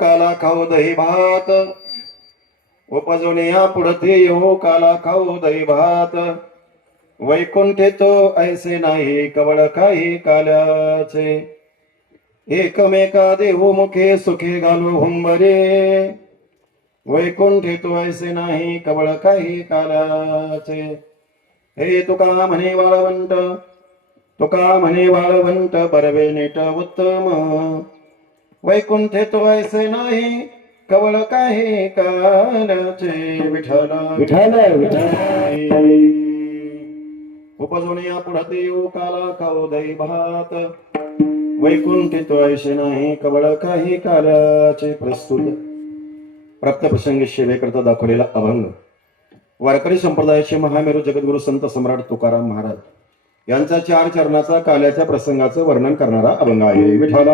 काला खाऊ दही भात उपजोनिया पुढते येऊ काला खाऊ दही भात वैकुंठे तो ऐसे नाही कवळ काही काल्याचे एकमेका देहू मुखे सुखे घालू हुंबरे वैकुंठे तो ऐसे नाही कवळ काही काल्याचे हे तुका म्हणे वाळवंट बरवे नीट उत्तम वैकुंठे तो ऐसे नाही कवळ काही काल्याचे विठ्ठल उपजोनिया पुढते येऊ काला खाऊ दही भात वैकुंठे तो ऐसे नाही कवळ काही काल्याचे प्रस्तुत प्राप्त प्रसंगी सेवेकरता दाखवलेला अभंग वारकरी संप्रदायाचे महामेरू जगद्गुरु संत सम्राट तुकाराम महाराज यांचा 4 चरणाचा काल्याच्या प्रसंगाचं वर्णन करणारा अभंग आहे. विठ्ठला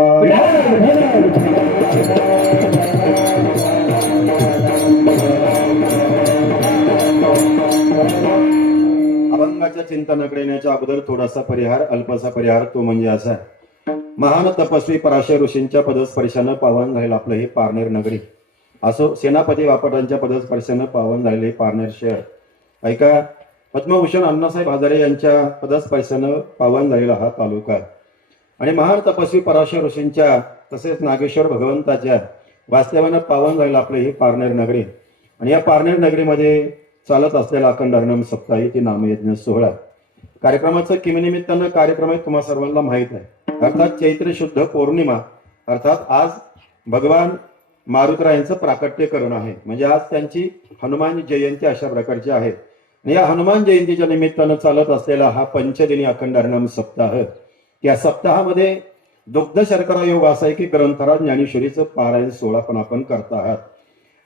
अभंगाच्या चिंतनाकडे येण्याच्या अगोदर थोडासा परिहार, अल्पसा परिहार, तो म्हणजे असा: महान तपस्वी पराशर ऋषींच्या पदस्पर्शानं पावन झालेलं आपलं हे पारनेर नगरी, असो सेनापती बापटांच्या पदस्पर्शानं पावन झालेले पारनेर शहर. ऐका, पद्मभूषण अण्णासाहेब हजारे यांच्या पदस्पर्शानं पावन झालेला हा तालुका आणि महान तपस्वी पराशर ऋषींच्या तसेच नागेश्वर भगवंताच्या वास्तव्यानं पावन झालेलं आपलं हे पारनेर नगरी. आणि या पारनेर नगरीमध्ये चालत असलेला अखंड हरिनाम सप्ताही ती नामयज्ञ सोहळा कार्यक्रमाचं किमनिमित्तानं कार्यक्रम आहे, तुम्हा सर्वांना माहीत आहे. अर्थात चैत्र शुद्ध पौर्णिमा, अर्थात आज भगवान मारुतरायांचं प्राकट्यकरण आहे. म्हणजे आज त्यांची हनुमान जयंती अशा प्रकारची आहे. या हनुमान जयंतीच्या निमित्तानं चालत असलेला हा पंचदिनी अखंड हरिनाम सप्ताह, या सप्ताहामध्ये दुग्ध शर्करा योग असा आहे की ग्रंथराज ज्ञानेश्वरीचं पारायण सोहळा पण आपण करत आहात.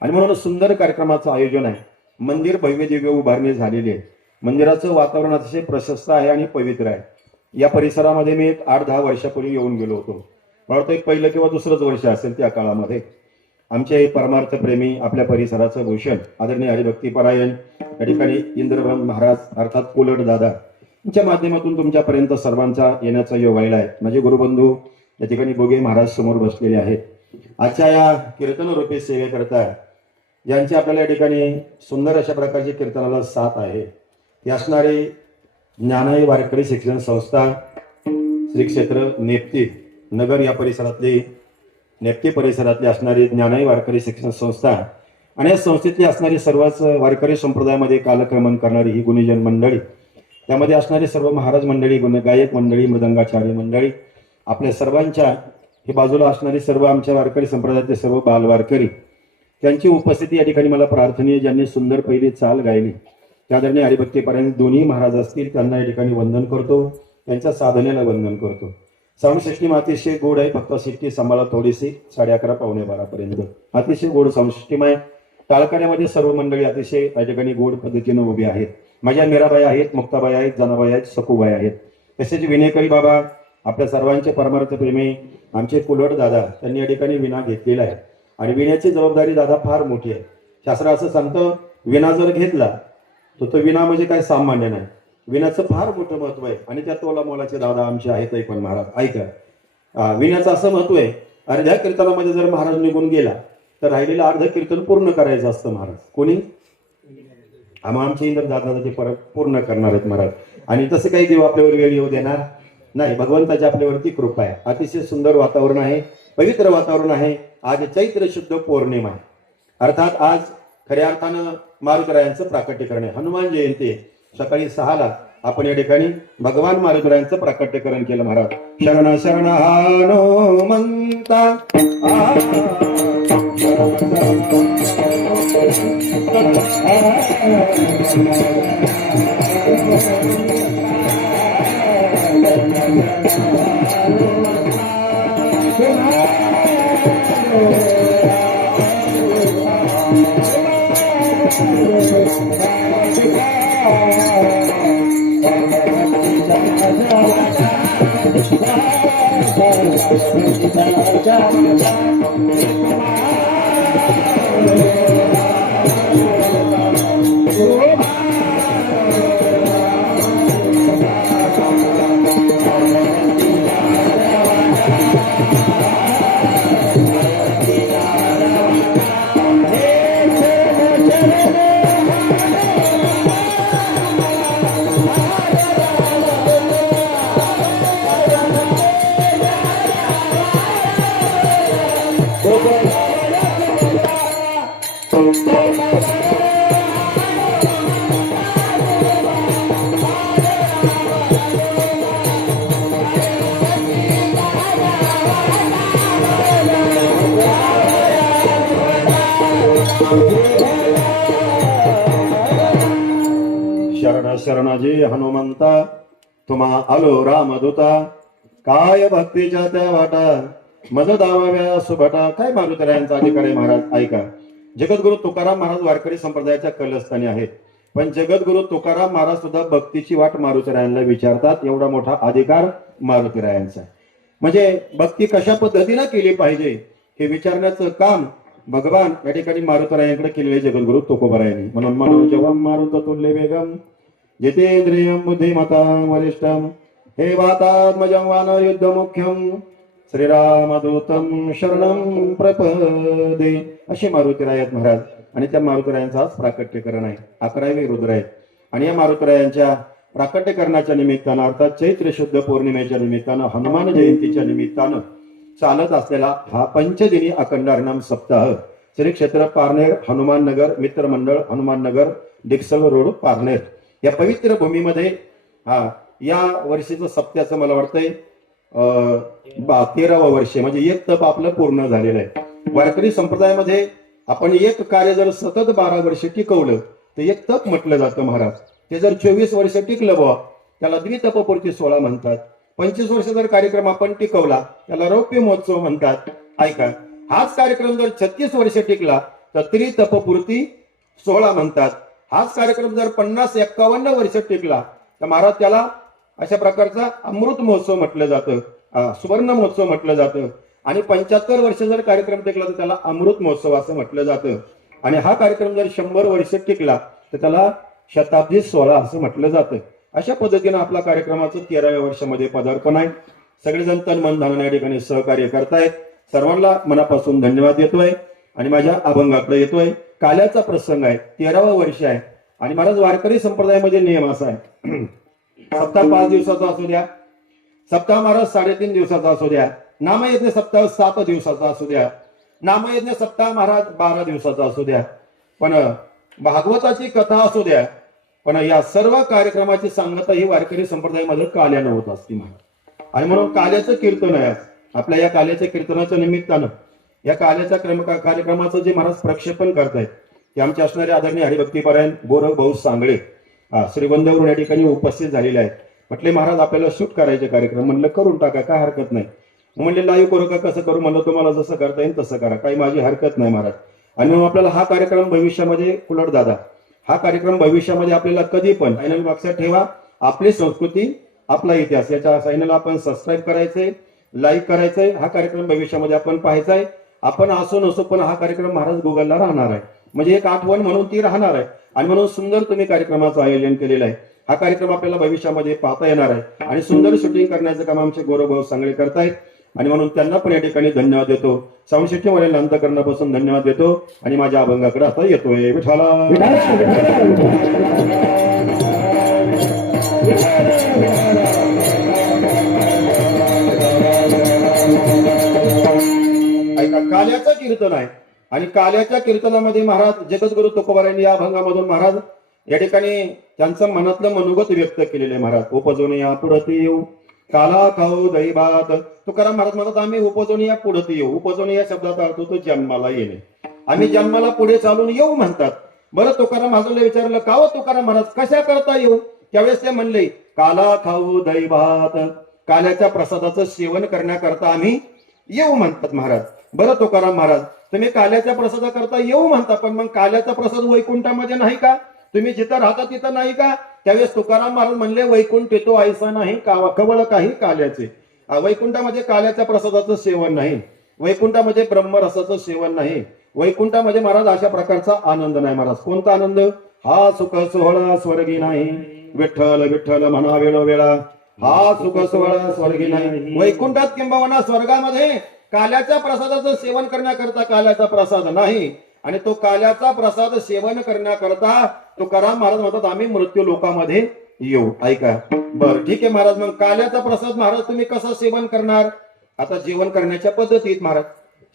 आणि म्हणून सुंदर कार्यक्रमाचं आयोजन आहे. मंदिर भव्य दिव्य उभारणी झालेली आहे. मंदिराचं वातावरण अतिशय प्रशस्त आहे आणि पवित्र आहे. या परिसरामध्ये मी 8-10 वर्षापूर्वी येऊन गेलो होतो. मला वाटतं एक पहिलं किंवा दुसरंच वर्ष असेल. त्या काळामध्ये आमचे परमार्थ प्रेमी आपल्या परिसराचं भूषण आदरणीय हरिभक्तीपरायण या ठिकाणी इंद्रभन महाराज अर्थात कोलट दादा यांच्या माध्यमातून तुमच्यापर्यंत सर्वांचा येण्याचा योग आलेला आहे. माझे गुरुबंधू या ठिकाणी बोगे महाराज समोर बसलेले आहेत. आजच्या या कीर्तन रूपी सेवेकरता ज्यांची आपल्याला या ठिकाणी सुंदर अशा प्रकारची कीर्तनाला साथ आहे, ती असणारी ज्ञानाई वारकरी शिक्षण संस्था श्री क्षेत्र नेप्ती नगर या परिसरातली नेप्ती परिसरातली असणारी ज्ञानाई वारकरी शिक्षण संस्था आणि या संस्थेतली असणारी सर्वच वारकरी संप्रदायामध्ये कालक्रमण करणारी ही गुणीजन मंडळी, त्यामध्ये असणारी सर्व महाराज मंडळी, गायक मंडळी, मृदंगाचार्य मंडळी, आपल्या सर्वांच्या ही बाजूला असणारी सर्व आमच्या वारकरी संप्रदायातले सर्व बाल वारकरी, त्यांची उपस्थिती या ठिकाणी मला प्रार्थनीय. ज्यांनी सुंदर पहिली चाल गायली त्या आदरणीय हरिभक्तीपरायण दोन्ही महाराज असतील, त्यांना या ठिकाणी वंदन करतो, त्यांच्या साधनेला वंदन करतो. श्रावण षष्ठी अतिशय गोड आहे. फक्त सिट्टी सांभाळा थोडीशी, 11:30 पावणे 12 पर्यंत अतिशय गोड श्रावण टाळकऱ्यामध्ये सर्व मंडळी अतिशय या ठिकाणी गोड पद्धतीने उभी आहेत. माझ्या मीराबाई आहेत, मुक्ताबाई आहेत, जनाबाई आहेत, सखूबाई आहेत. तसेच विनेकरी बाबा आपल्या सर्वांचे परमार्थ प्रेमी आमचे कुलट दादा, त्यांनी या ठिकाणी विणा घेतलेला आहे. आणि विण्याची जबाबदारी दादा फार मोठी आहे. शास्त्र असं सांगतं, विणा जर घेतला तर तो विणा म्हणजे काय सामान्य नाही. विण्याचं फार मोठं महत्व आहे. आणि त्या तोला मोलाचे दादा आमचे आहेत पण महाराज. ऐका, विण्याचं असं महत्व आहे, अर्ध्या कीर्तनामध्ये जर महाराज निघून गेला तर राहिलेलं अर्ध कीर्तन पूर्ण करायचं असतं. महाराज कोणी? आमचे इंद्र दादा ते परत पूर्ण करणार आहेत महाराज. आणि तसे काही देव आपल्यावर वेळ येऊ देणार नाही. भगवंताची आपल्यावरती कृपा आहे. अतिशय सुंदर वातावरण आहे, पवित्र वातावरण आहे. आज चैत्र शुद्ध पौर्णिमा आहे, अर्थात आज खऱ्या अर्थानं मारुतीरायांचं प्राकट्यकरण आहे. हनुमान जयंती आहे. सकाळी 6ला आपण या ठिकाणी भगवान मारुतीरायांचं प्राकट्यकरण केलं. महाराज शरण शरण हनुमंता शरण शरणाजी हनुमंता तुम्हा आलो रामदूता काय भक्तीच्या त्या वाटा मज दावाव्या सुभटा. काय मारुतीरायांचा अधिकार आहे महाराज. ऐका, जगद्गुरु तुकाराम महाराज वारकरी संप्रदायाच्या कलस्थानी आहेत, पण जगद्गुरु तुकाराम महाराज सुद्धा भक्तीची वाट मारुतीरायांना विचारतात. एवढा मोठा अधिकार मारुतीरायांचा आहे. म्हणजे भक्ती कशा पद्धतीने केली पाहिजे हे विचारण्याचं काम भगवान या ठिकाणी मारुतीरायांकडे केलेले जगद्गुरु तुकोबारायांनी. म्हणून मनोजवम मारुत तुल्य वेगम जितेंद्रियम बुद्धिमतां वरिष्ठम हे वातात्मजं वानर युद्ध मुख्यम श्रीरामदूतम शरणं प्रपदे. असे मारुतीराय महाराज. आणि त्या मारुतीरायांचा आज प्राकट्यकरण आहे. 11वे रुद्र आहेत. आणि या मारुतीरायांच्या प्राकट्यकरणाच्या निमित्तानं अर्थात चैत्र शुद्ध पौर्णिमेच्या निमित्तानं हनुमान जयंतीच्या निमित्तानं चालत असलेला हा पंचदिनी अखंड हरिनाम सप्ताह श्री क्षेत्र पारनेर हनुमान नगर मित्र मंडळ हनुमान नगर डिक्सल रोड पारनेर या पवित्र भूमीमध्ये या वर्षीचं सप्त्याचं मला वाटतंय 13वं वर्ष, म्हणजे एक तप आपलं पूर्ण झालेलं आहे. वारकरी संप्रदायामध्ये आपण एक कार्य जर सतत 12 वर्ष टिकवलं तर एक तप म्हटलं जातं महाराज. ते जर 24 वर्ष टिकलं बुवा त्याला द्वितपपूर्ती सोहळा म्हणतात. 25 वर्ष जर कार्यक्रम आपण टिकवला त्याला रौप्य महोत्सव म्हणतात. ऐका, हाच कार्यक्रम जर 36 वर्ष टिकला तर त्रितपपूर्ती सोहळा म्हणतात. हाच कार्यक्रम जर 50-51 वर्ष टिकला तर महाराज त्याला अशा प्रकारचा अमृत महोत्सव म्हटलं जातं, सुवर्ण महोत्सव म्हटलं जातं. आणि 75 वर्ष जर कार्यक्रम टिकला तर त्याला अमृत महोत्सव असं म्हटलं जातं. आणि हा कार्यक्रम जर 100 वर्ष टिकला तर त्याला शताब्दी सोहळा असं म्हटलं जातं. अशा पद्धतीनं आपला कार्यक्रमाचं 13व्या वर्षामध्ये पदार्पण आहे. सगळेजण तन मन धनाने या ठिकाणी सहकार्य करतायत. सर्वांना मनापासून धन्यवाद देतोय. आणि माझ्या अभंगाकडे येतोय. काल्याचा प्रसंग आहे, 13वं वर्ष आहे. आणि महाराज वारकरी संप्रदायामध्ये नियम असा आहे, सप्ताह 5 दिवसाचा असू द्या, सप्ताह महाराज 3.5 दिवसाचा असू द्या, नामयज्ञ सप्ताह 7 दिवसाचा असू द्या, नामयज्ञ सप्ताह महाराज 12 दिवसाचा असू द्या, पण भागवताची कथा असू द्या, पण या सर्व कार्यक्रमाची सांगता ही वारकरी संप्रदायामध्ये काल्यानं होत असते महाराज. आणि म्हणून काल्याचं कीर्तन आहे. आपल्या या काल्याच्या कीर्तनाच्या निमित्तानं या काल्याच्या कार्यक्रमाचं जे महाराज प्रक्षेपण करतायत ते आमचे असणारे आदरणीय हरिभक्तीपरायण गोरख भाऊ सांगळे श्रीगोंद्यावरून या ठिकाणी उपस्थित झालेले आहेत. म्हटले महाराज आपल्याला शूट करायचे कार्यक्रम. म्हणलं करून टाका, काय हरकत नाही. म्हणले लाईव्ह करू का, कसं करू. म्हणलं तुम्हाला जसं करता येईल तसं करा, काही माझी हरकत नाही महाराज. आणि मग आपल्याला हा कार्यक्रम भविष्यामध्ये उलट दादा हा कार्यक्रम भविष्यामध्ये आपल्याला कधी पण चॅनल लक्षात ठेवा. आपली संस्कृती आपला इतिहास याच्या चॅनलला आपण सबस्क्राईब करायचंय, लाईक करायचंय. हा कार्यक्रम भविष्यामध्ये आपण पाहायचाय. आपण असो नसो पण हा कार्यक्रम महाराज गुगलला राहणार आहे, म्हणजे एक आठवण म्हणून ती राहणार आहे. आणि म्हणून सुंदर तुम्ही कार्यक्रमाचं आयोजन केलेलं आहे. हा कार्यक्रम आपल्याला भविष्यामध्ये पाहता येणार आहे. आणि सुंदर शूटिंग करण्याचं काम आमचे गौरवभाऊ सांगळे करतायत. आणि म्हणून त्यांना पण या ठिकाणी धन्यवाद देतो. साऊंड सिस्टीम वाल्यांना अंतःकरणापासून धन्यवाद देतो. आणि माझ्या अभंगाकडे आता येतोय. विठाला ऐका, काल्याचं कीर्तन आहे आणि काल्याच्या कीर्तनामध्ये महाराज जगद्गुरु तुकोबारायांनी या अभंगामधून महाराज या ठिकाणी त्यांचं मनातलं मनोगत व्यक्त केलेले महाराज. उपजून या पुढती येऊ काला खाऊ दैवात. तुकाराम महाराज म्हणतात आम्ही उपजून या पुढती येऊ. उपजून या शब्दाचा अर्थ होतो जन्माला येणे. आम्ही जन्माला पुढे चालून येऊ म्हणतात. बरं, तुकाराम महाराजला विचारलं का हो तुकाराम महाराज कशा करता येऊ? त्यावेळेस ते म्हणले काला खाऊ दैवात. काल्याच्या प्रसादाचं सेवन करण्याकरता आम्ही येऊ म्हणतात महाराज. बरं तुकाराम महाराज, तुम्ही काल्याच्या प्रसादाकरता येऊ म्हणता, पण मग काल्याचा प्रसाद वैकुंठामध्ये नाही का? तुम्ही जिथं राहता तिथं नाही का? त्यावेळेस तुकाराम महाराज म्हणले वैकुंठ येतो ऐसा नाही कवळ काही काल्याचे. वैकुंठामध्ये काल्याच्या प्रसादाचं सेवन नाही, वैकुंठामध्ये ब्रह्मरसाचं सेवन नाही, वैकुंठामध्ये महाराज अशा प्रकारचा आनंद नाही महाराज. कोणता आनंद? हा सुख सोहळा स्वर्गी नाही. विठ्ठल विठ्ठल म्हणा वेळोवेळा. हा सुख सोहळा स्वर्गी नाही. वैकुंठात किंबहुना स्वर्गामध्ये काल्याच्या प्रसादाचं सेवन करण्याकरता काल्याचा प्रसाद नाही. आणि तो काल्याचा प्रसाद सेवन करण्याकरता तुकाराम महाराज म्हणतात आम्ही मृत्यू लोकामध्ये येऊ. ऐका, बर ठीक आहे महाराज, मग काल्याचा प्रसाद महाराज तुम्ही कसं सेवन करणार? आता जेवण करण्याच्या पद्धतीत महाराज,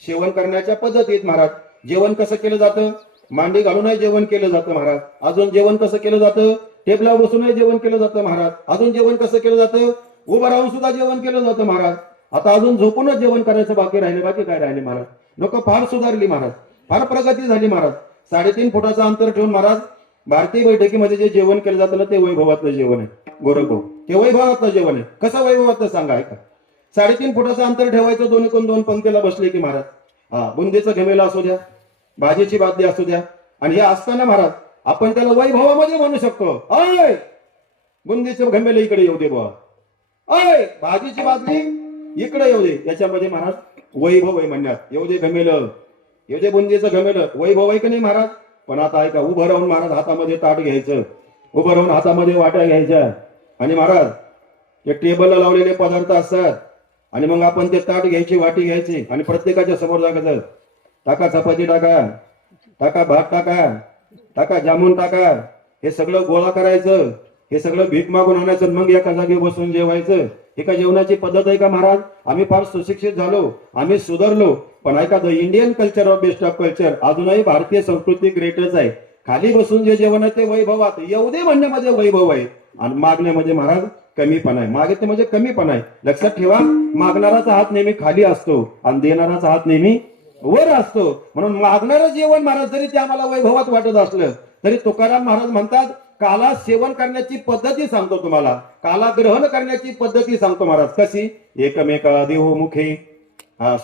सेवन करण्याच्या पद्धतीत महाराज, जेवण कसं केलं जातं? मांडी घालूनही जेवण केलं जातं महाराज. अजून जेवण कसं केलं जातं? टेबलावर बसूनही जेवण केलं जातं महाराज. अजून जेवण कसं केलं जातं? उभं राहून सुद्धा जेवण केलं जातं महाराज. आता अजून झोपूनच जेवण करायचं बाकी राहिले. बाकी काय राहिले महाराज? लोक फार सुधारली महाराज, फार प्रगती झाली महाराज. 3.5 फुटाचं अंतर ठेवून महाराज भारतीय बैठकीमध्ये जे जेवण केलं जातं ना ते वैभवातलं जेवण आहे. गोरखभाऊ, ते वैभवातलं जेवण आहे. कसं वैभवातलं सांगा? ऐका, 3.5 फुटाचं अंतर ठेवायचं, दोन्ही दोन पंक्तीला बसले की महाराज बुंदीचं घमेला असू द्या, भाजीची बादली असू द्या, आणि हे असताना महाराज आपण त्याला वैभवामध्ये म्हणू शकतो. अय बुंदीचं घमेलं इकडे येऊ दे बुवा, अय भाजीची बादली इकडे येऊ दे. याच्यामध्ये महाराज वैभव आहे म्हणण्यात. येऊ दे घमेलं, येऊ दे बुंदीचं घमेलं, वैभव आहे की नाही महाराज? पण आता ऐका, उभं राहून महाराज हातामध्ये ताट घ्यायचं, उभं राहून हातामध्ये वाट्या घ्यायच्या, आणि महाराज ते टेबलला लावलेले पदार्थ असतात, आणि मग आपण ते ताट घ्यायची, वाटी घ्यायची, आणि प्रत्येकाच्या समोर जागायचं. टाका चपाती, टाका भात, टाका जामून, टाका. हे सगळं गोळा करायचं, हे सगळं भीक मागून आणायचं, मग एका जागी बसून जेवायचं. हे का जेवणाची पद्धत आहे का महाराज? आम्ही फार सुशिक्षित झालो, आम्ही सुधारलो, पण ऐका the Indian culture of best of culture, अजूनही भारतीय संस्कृती ग्रेटच आहे. खाली बसून जे जेवण आहे ते वैभवात, येऊ दे म्हणण्यामध्ये वैभव आहे, आणि मागण्यामध्ये महाराज कमीपणा आहे. मागितले म्हणजे कमीपणा आहे. लक्षात ठेवा, मागणाराचा हात नेहमी खाली असतो आणि देणाराचा हात नेहमी वर असतो. म्हणून मागणारं जेवण महाराज जरी ते आम्हाला वैभवात वाटत असलं तरी तुकाराम महाराज म्हणतात काला सेवन करण्याची पद्धती सांगतो तुम्हाला, काला ग्रहण करण्याची पद्धती सांगतो महाराज. कशी? एकमेका देव मुखे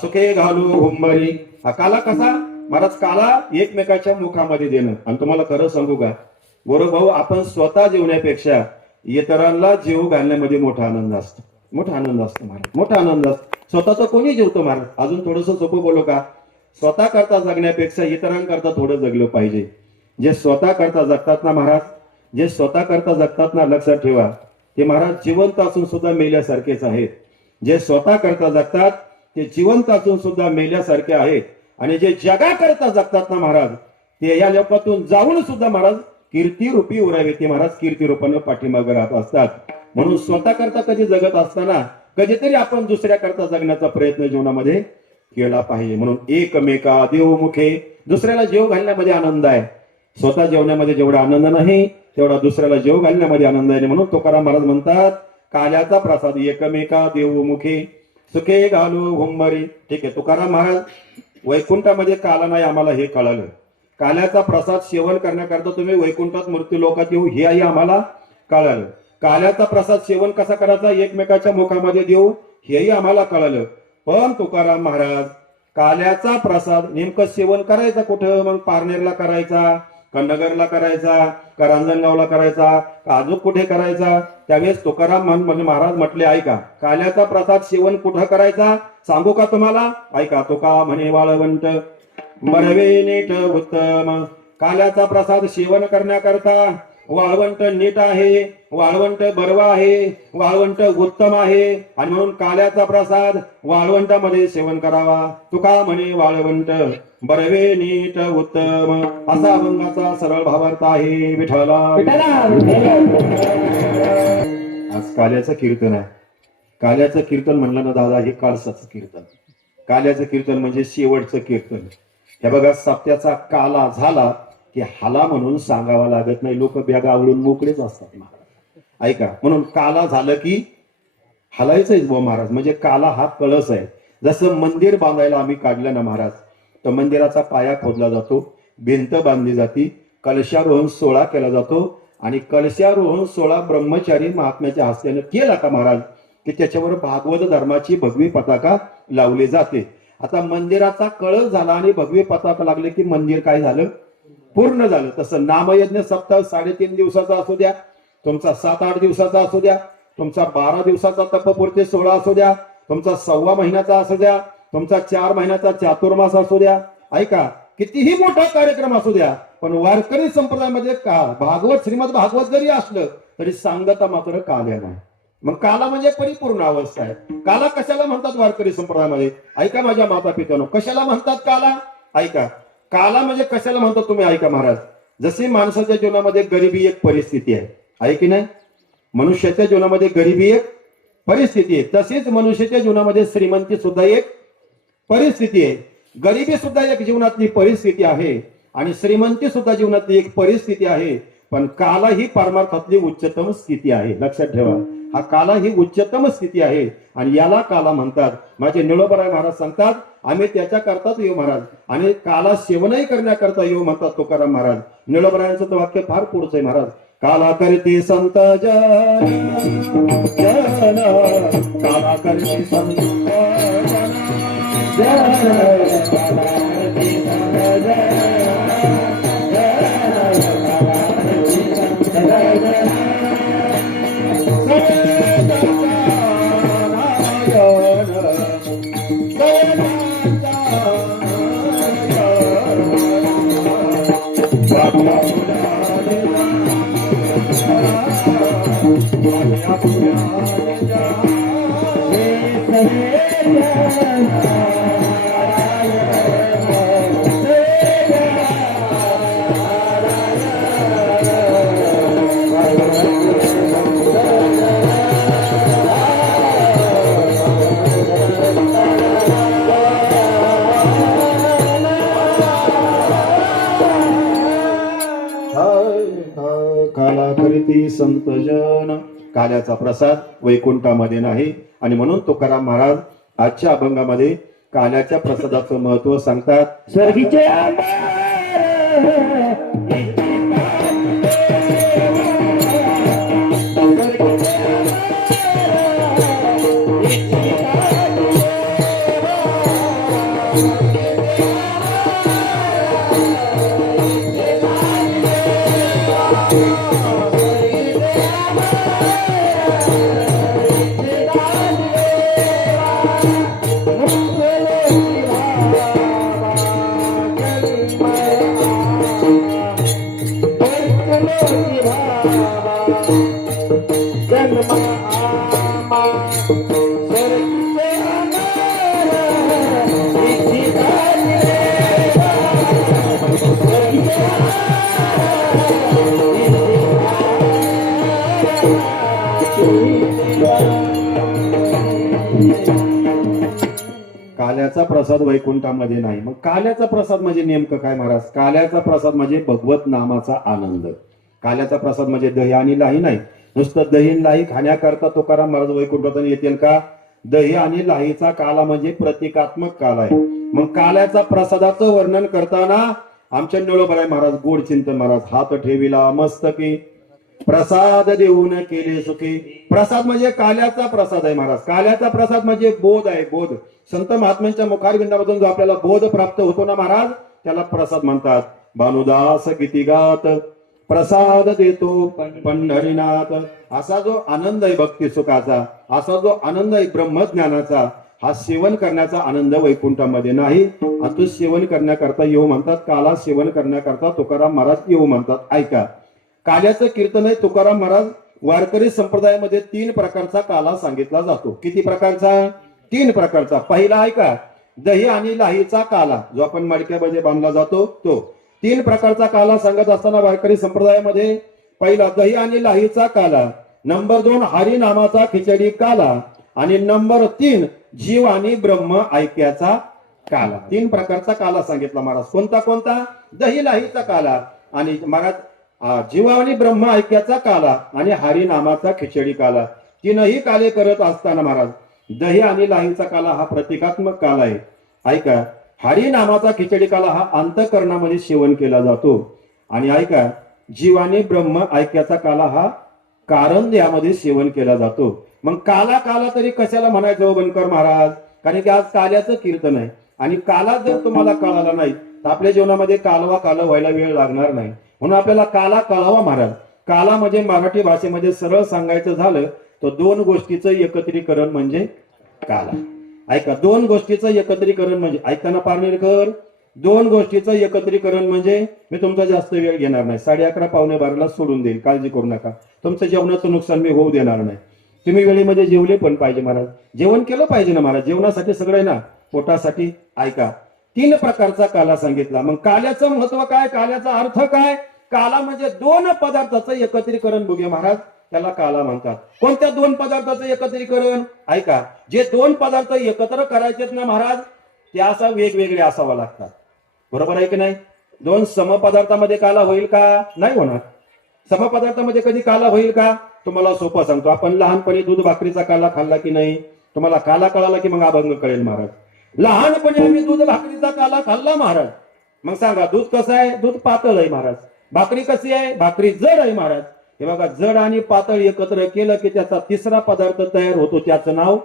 सुखे घालू हुंबरी. हा काला कसा महाराज? काला एकमेकाच्या मुखामध्ये देणं. आणि तुम्हाला खरं सांगू का गोरखभाऊ, आपण स्वतः जेवण्यापेक्षा इतरांना जेव घालण्यामध्ये मोठा आनंद असतो. मोठा आनंद असतो महाराज, मोठा आनंद असतो. स्वतः तर कोणी जेवतो महाराज. अजून थोडस सोपं बोलू का? स्वतः करता जगण्यापेक्षा इतरांकरता थोडं जगलं पाहिजे. जे स्वतः करता जगतात ना महाराज, जे स्वतः करता जगतात ना, लक्षात ठेवा ते महाराज जिवंत असून सुद्धा मेल्यासारखेच आहेत. जे स्वतः करता जगतात ते जिवंत असून सुद्धा मेल्यासारखे आहेत. आणि जे जगा करता जगतात ना महाराज, ते या लोकातून जाऊन सुद्धा महाराज कीर्तिरूपी उरावे, ते महाराज कीर्तिरूपानं पाठीमागे राहत असतात. म्हणून स्वतः करता कधी जगत असताना कधीतरी आपण दुसऱ्या करता जगण्याचा प्रयत्न जीवनामध्ये केला पाहिजे. म्हणून एकमेका देवमुखे, दुसऱ्याला जेव घालण्यामध्ये आनंद आहे. स्वतः जेवण्यामध्ये जेवढा आनंद नाही तेवढा दुसऱ्याला जेव घालण्यामध्ये आनंद आहे. म्हणून तुकाराम महाराज म्हणतात काल्याचा प्रसाद एकमेका देवमुखे सुखे घालू हुंबरी. ठीक आहे, तुकाराम महाराज वैकुंठामध्ये काला नाही आम्हाला हे कळालं. काल्याचा प्रसाद सेवन करण्याकरता तुम्ही वैकुंठात मृत्यू लोकात येऊ हेही आम्हाला कळालं. काल्याचा प्रसाद सेवन कसा करायचा? एकमेकाच्या मुखामध्ये देऊ हेही आम्हाला कळालं. पण तुकाराम महाराज काल्याचा प्रसाद नेमकं सेवन करायचा कुठं? मग पारनेरला करायचा का नगरला करायचा का रांजणगावला करायचा का अजून कुठे करायचा? त्यावेळेस तुकाराम महाराज म्हटले ऐका, काल्याचा प्रसाद सेवन कुठं करायचा सांगू का तुम्हाला? ऐका, तुका म्हणे वाळवंट बरवे नीट उत्तम. काल्याचा प्रसाद सेवन करण्याकरता वाळवंट नीट आहे, वाळवंट बरवा आहे, वाळवंट उत्तम आहे, आणि म्हणून काल्याचा प्रसाद वाळवंटामध्ये सेवन करावा. तुका म्हणे वाळवंट बरवे नीट उत्तम. असा अभंगाचा सरळ भावार्थ आहे. विठ्ठला महाराज काल्याचं कीर्तन आहे. काल्याचं कीर्तन म्हणलं ना दादा, हे काळसाचं कीर्तन. काल्याचं कीर्तन म्हणजे शेवटचं कीर्तन. हे बघा, सप्त्याचा काला झाला की हाला म्हणून सांगावा लागत नाही. लोक बॅगा आवडून मोकळेच असतात महाराज. ऐका, म्हणून काला झालं की हलायचंच बुवा महाराज. म्हणजे काला हा कळस आहे. जसं मंदिर बांधायला आम्ही काढलं ना महाराज, तर मंदिराचा पाया खोदला जातो, भिंत बांधली जाती, कलशारोहण सोहळा केला जातो आणि कलशारोहण सोहळा ब्रह्मचारी महात्म्याच्या हस्त्यानं केला का महाराज, की त्याच्यावर भागवत धर्माची भगवी पताका लावली जाते. आता मंदिराचा कळस झाला आणि भगवी पताका लागले की मंदिर काय झालं, पूर्ण झालं. तसं नामयज्ञ सप्ताह 3.5 दिवसाचा असू द्या, तुमचा 7-8 दिवसाचा असू द्या, तुमचा 12 दिवसाचा तपपूर्ती सोहळा असू द्या, तुमचा 1.25 महिन्याचा असू द्या, तुमचा 4 महिन्याचा चातुर्मास असू द्या, ऐका कितीही मोठा कार्यक्रम असू द्या, पण वारकरी संप्रदायामध्ये का भागवत श्रीमद भागवत जरी असलं तरी सांगता मात्र काल्या नाही. मग काला म्हणजे परिपूर्ण अवस्था आहे. काला कशाला म्हणतात वारकरी संप्रदायामध्ये? ऐका माझ्या माता पित्यानो, कशाला म्हणतात काला? ऐका, काला म्हणजे कशाला म्हणतात तुम्ही ऐका महाराज. जसे माणसाच्या जीवनामध्ये गरिबी एक परिस्थिती आहे, आहे की नाही? मनुष्याच्या जीवनामध्ये गरिबी एक परिस्थिती आहे, तसेच मनुष्याच्या जीवनामध्ये श्रीमंती सुद्धा एक परिस्थिती आहे. गरिबी सुद्धा एक जीवनातली परिस्थिती आहे आणि श्रीमंती सुद्धा जीवनातली एक परिस्थिती आहे. पण काला ही परमार्थातली उच्चतम स्थिती आहे. लक्षात ठेवा, हा काला ही उच्चतम स्थिती आहे आणि याला काला म्हणतात. माझे निळोबराय महाराज सांगतात, आम्ही त्याच्या करतात येऊ महाराज आणि काला सेवनही करण्याकरता येऊ म्हणतात तुकाराम महाराज. निळोबरायांचं तर वाक्य फार पुढचं आहे महाराज. काला करते संत जन, काला करते संत काला करीती संत जन. काल्याचा प्रसाद वैकुंठामध्ये नाही आणि म्हणून तुकाराम महाराज आजच्या अभंगामध्ये काल्याच्या प्रसादाचं महत्व सांगतात. स्वर्गीचे काल्याचा प्रसाद वैकुंठामध्ये नाही. मग काल्याचा प्रसाद म्हणजे नेमकं काय महाराज? काल्याचा प्रसाद म्हणजे भगवत नामाचा आनंद. काल्याचा प्रसाद म्हणजे दही आणि लाही नाही. नुसतं दही आणि लाही खाण्याकरता तुकाराम महाराज वैकुंठातून येतील का? दही आणि लाहीचा काला म्हणजे प्रतिकात्मक काल आहे. मग काल्याचा प्रसादाचं वर्णन करताना आमच्या निळोबराय महाराज गोड चिंतन महाराज, हात ठेविला मस्तकी प्रसाद देऊन केले सुखी. प्रसाद म्हणजे काल्याचा प्रसाद आहे महाराज. काल्याचा प्रसाद म्हणजे बोध आहे, बोध. संत महात्म्यांच्या मुखारविंदामधून जो आपल्याला बोध प्राप्त होतो ना महाराज, त्याला प्रसाद म्हणतात. भानुदास गीती गात प्रसाद देतो पंढरीनाथ. असा जो आनंद आहे भक्ती सुखाचा, असा जो आनंद आहे ब्रह्मज्ञानाचा, हा सेवन करण्याचा आनंद वैकुंठामध्ये नाही. आणि तो सेवन करण्याकरता येऊ म्हणतात. काला सेवन करण्याकरता तुकाराम महाराज येऊ म्हणतात. ऐका, काल्याचं कीर्तन आहे. तुकाराम महाराज वारकरी संप्रदायामध्ये 3 प्रकारचा काला सांगितला जातो. किती प्रकारचा? 3 प्रकारचा. पहिला ऐका, दही आणि लाहीचा काला, जो आपण मडक्यामध्ये बांधला जातो तो. 3 प्रकारचा काला सांगत असताना वारकरी संप्रदायामध्ये पहिला दही आणि लाहीचा काला, नंबर 2 हरी नामाचा खिचडी काला, आणि नंबर 3 जीव आणि ब्रह्म ऐक्याचा काला. 3 प्रकारचा काला सांगितला महाराज. कोणता कोणता? दही लाहीचा काला, आणि महाराज जीव आणि ब्रह्म ऐक्याचा काला, आणि हरी नामाचा खिचडी काला. तीनही काले करत असताना महाराज दही आणि लाहीचा काला हा प्रतिकात्मक काल आहे. ऐका, हरी नामाचा खिचडी काला हा अंतःकरणामध्ये सेवन केला जातो, आणि ऐका जीव आणि ब्रह्म ऐक्याचा काला हा कारण यामध्ये सेवन केला जातो. मग काला काला तरी कशाला म्हणायचं बनकर महाराज? कारण की आज काल्याचं कीर्तन आहे, आणि काला जर तुम्हाला कळाला नाही तर आपल्या जीवनामध्ये कालवा काल व्हायला वेळ लागणार नाही. म्हणून आपल्याला काला कळावा महाराज. काला म्हणजे मराठी भाषेमध्ये सरळ सांगायचं झालं तर 2 गोष्टीचं एकत्रीकरण म्हणजे काला. ऐका, 2 गोष्टीचं एकत्रीकरण म्हणजे, ऐकताना पारनेरकर, 2 गोष्टीचं एकत्रीकरण म्हणजे, मी तुमचा जास्त वेळ घेणार नाही, 11:30 पावणे 12ला सोडून देईल, काळजी करू नका. तुमचं जेवणाचं नुकसान मी होऊ देणार नाही. तुम्ही वेळेमध्ये जेवले पण पाहिजे महाराज, जेवण केलं पाहिजे ना महाराज, जेवणासाठी सगळं आहे ना, पोटासाठी. ऐका, 3 प्रकारचा काला सांगितला. मग काल्याचं महत्व काय? काल्याचा अर्थ काय? काला म्हणजे 2 पदार्थाचं एकत्रीकरण बघूया महाराज, त्याला काला म्हणतात. कोणत्या 2 पदार्थाचं एकत्रीकरण? ऐका, जे 2 पदार्थ एकत्र करायचे ना महाराज, ते असा वेगवेगळे असावा लागतात. बरोबर आहे की नाही? 2 समपदार्थामध्ये काला होईल का? नाही होणार. समपदार्थामध्ये कधी काला होईल का? तुम्हाला सोपं सांगतो, आपण लहानपणी दूध भाकरीचा काला खाल्ला की नाही? तुम्हाला काला कळाला की मग अभंग कळेल महाराज. लहानपणी आम्ही दूध भाकरीचा काला खाल्ला महाराज. मग सांगा, दूध कसं आहे? दूध पातळ आहे महाराज. भाकरी कशी आहे? भाकरी जड आहे महाराज. हे बघा, जड आणि पातळ एकत्र केलं की त्याचा तिसरा पदार्थ तयार होतो, त्याचं नाव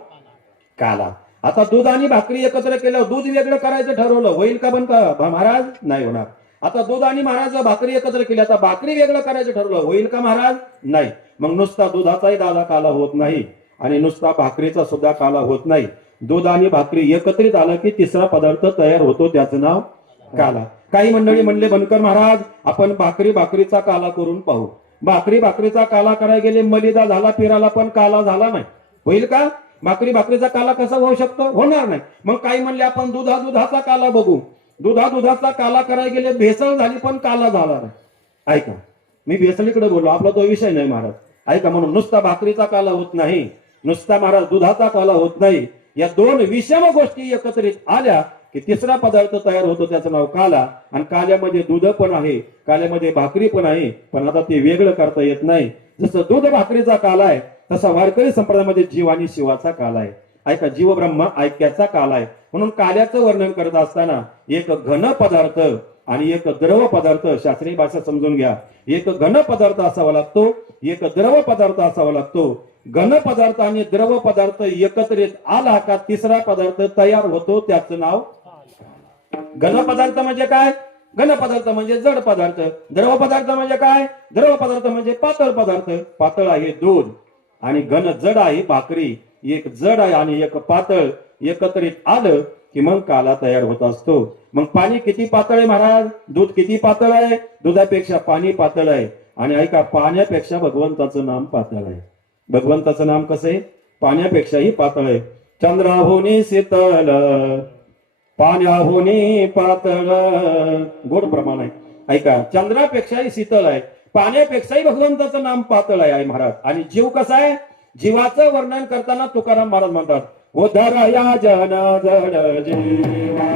काला. आता दूध आणि भाकरी एकत्र केलं, दूध वेगळं करायचं ठरवलं, होईल का का महाराज? नाही होणार. आता दूध आणि महाराज भाकरी एकत्र केली, आता भाकरी वेगळं करायचं ठरवलं, होईल का महाराज? नाही. मग नुसता दुधाचाही दादा काला होत नाही, आणि नुसता भाकरीचा सुद्धा काला होत नाही. दूध आणि भाकरी एकत्रित आलं की तिसरा पदार्थ तयार होतो, त्याचं नाव काला. काही मंडळी म्हणले, बनकर महाराज आपण भाकरीचा काला करून पाहू. भाकरीचा काला करायला गेले, मलिदा झाला, फिराला पण काला झाला नाही, होईल का? भाकरीचा काला कसा होऊ शकतो? होणार नाही. मग काही म्हणले, आपण दुधाचा काला बघू. दुधाचा काला करायला गेले, भेसळ झाली पण काला झाला नाही. ऐका, मी भेसळीकडे बोललो, आपला तो विषय नाही महाराज. ऐका, म्हणून नुसता भाकरीचा काला होत नाही, नुसता महाराज दुधाचा काला होत नाही. या 2 विषम गोष्टी एकत्रित आल्या की तिसरा पदार्थ तयार होतो, त्याचं नाव काला. आणि काल्यामध्ये दूध पण आहे, काल्यामध्ये भाकरी पण आहे, पण आता ते वेगळं करता येत नाही. जसं दूध भाकरीचा काला आहे, तसा वारकरी संप्रदायामध्ये जीव आणि शिवाचा काला आहे. ऐका, जीव ब्रह्म ऐक्याचा काला आहे. म्हणून काल्याचं वर्णन करत असताना एक घन पदार्थ आणि एक द्रव पदार्थ, शास्त्रीय भाषा समजून घ्या, एक घन पदार्थ असावा लागतो, एक द्रव पदार्थ असावा लागतो. घन पदार्थ आणि द्रव पदार्थ एकत्रित आला का तिसरा पदार्थ तयार होतो, त्याचं नाव घन पदार्थ. म्हणजे काय? घन पदार्थ म्हणजे जड पदार्थ. द्रव पदार्थ म्हणजे काय? द्रव पदार्थ म्हणजे पातळ पदार्थ. पातळ आहे दूध आणि घन जड आहे भाकरी. एक जड आहे आणि एक पातळ एकत्रित आलं की मग काला तयार होत असतो. मग पाणी किती पातळ आहे महाराज? दूध किती पातळ आहे? दुधापेक्षा पाणी पातळ आहे. आणि ऐका, पाण्यापेक्षा भगवंताचं नाम पातळ आहे. भगवंताचं नाम कसं आहे? पाण्यापेक्षाही पातळ आहे. चंद्राहोनी शीतल, पाण्याहोनी पातळ, गोड प्रमाण आहे. ऐका, चंद्रापेक्षाही शीतल आहे, पाण्यापेक्षाही भगवंताचं नाम पातळ आहे महाराज. आणि जीव कसा आहे? जीवाचं वर्णन करताना तुकाराम महाराज म्हणतात, ओ धरया जन जड जीवा,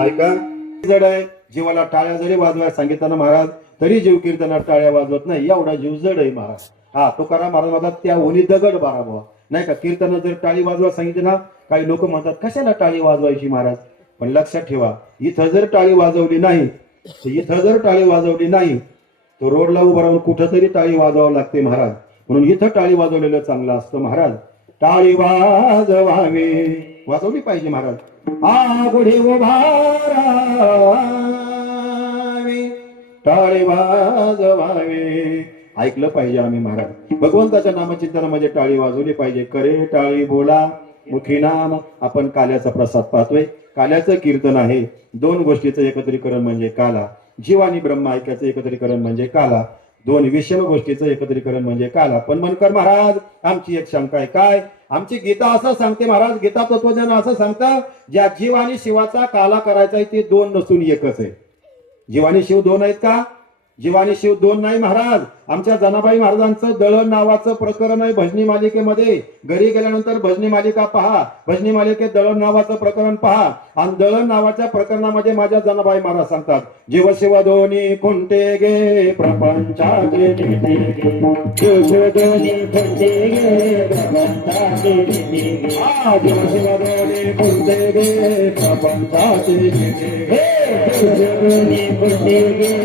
ऐका, जड आहे. जीवाला टाळ्या जरी वाजवायला सांगितलं महाराज तरी जीव कीर्तनात टाळ्या वाजवत नाही, एवढा जीव जड आहे महाराज. हा तुकाराम महाराज म्हणतात त्या ओली दगड बारावा, नाही का. कीर्तन जर टाळी वाजवा सांगितलं ना, काही लोक म्हणतात कशाला टाळी वाजवायची महाराज. पण लक्षात ठेवा, इथं जर टाळी वाजवली नाही, इथं जर टाळी वाजवली नाही तर रोडला उभं राहून कुठंतरी टाळी वाजवावं लागते महाराज. म्हणून इथं टाळी वाजवलेलं चांगलं असतं महाराज. टाळी वाजवावी, वाजवली पाहिजे महाराज. आ गुढी उभारावी, टाळी वाजवावी, ऐकलं पाहिजे आम्ही महाराज. भगवंताच्या नामचिंतनामध्ये टाळी वाजवली पाहिजे. करे टाळी बोला मुखी नाम. आपण काल्याचा प्रसाद पाहतोय, काल्याचं कीर्तन आहे. दोन गोष्टीचं एकत्रीकरण म्हणजे काला. जीव आणि ब्रह्म ऐक्याचं एकत्रीकरण म्हणजे काला. दोन विषम गोष्टीचं एकत्रीकरण म्हणजे काला. पण मनकर महाराज, आमची एक शंका आहे. काय? आमची गीता असं सांगते महाराज, गीता तत्वज्ञान असं सांगतं, ज्या जीव आणि शिवाचा काला करायचा आहे ते दोन नसून एकच आहे. जीव आणि शिव दोन आहेत का? जीव आणि शिव दोन नाही महाराज. आमच्या जनाबाई महाराजांचं दळण नावाचं प्रकरण आहे भजनी मालिकेमध्ये. घरी गेल्यानंतर भजनी मालिका पहा, भजनी मालिकेत दळण नावाचं प्रकरण पहा. आणि दळण नावाच्या प्रकरणामध्ये माझ्या जनाबाई महाराज सांगतात, जीव शिव दोन्ही खुंटे गे प्रपंचाचे, जीव शिव दोन्ही खुंटे गे प्रपंचाचे, जीव शिव दोन्ही खुंटे गे प्रपंचाचे, जीव शिव दोन्ही खुंटे गे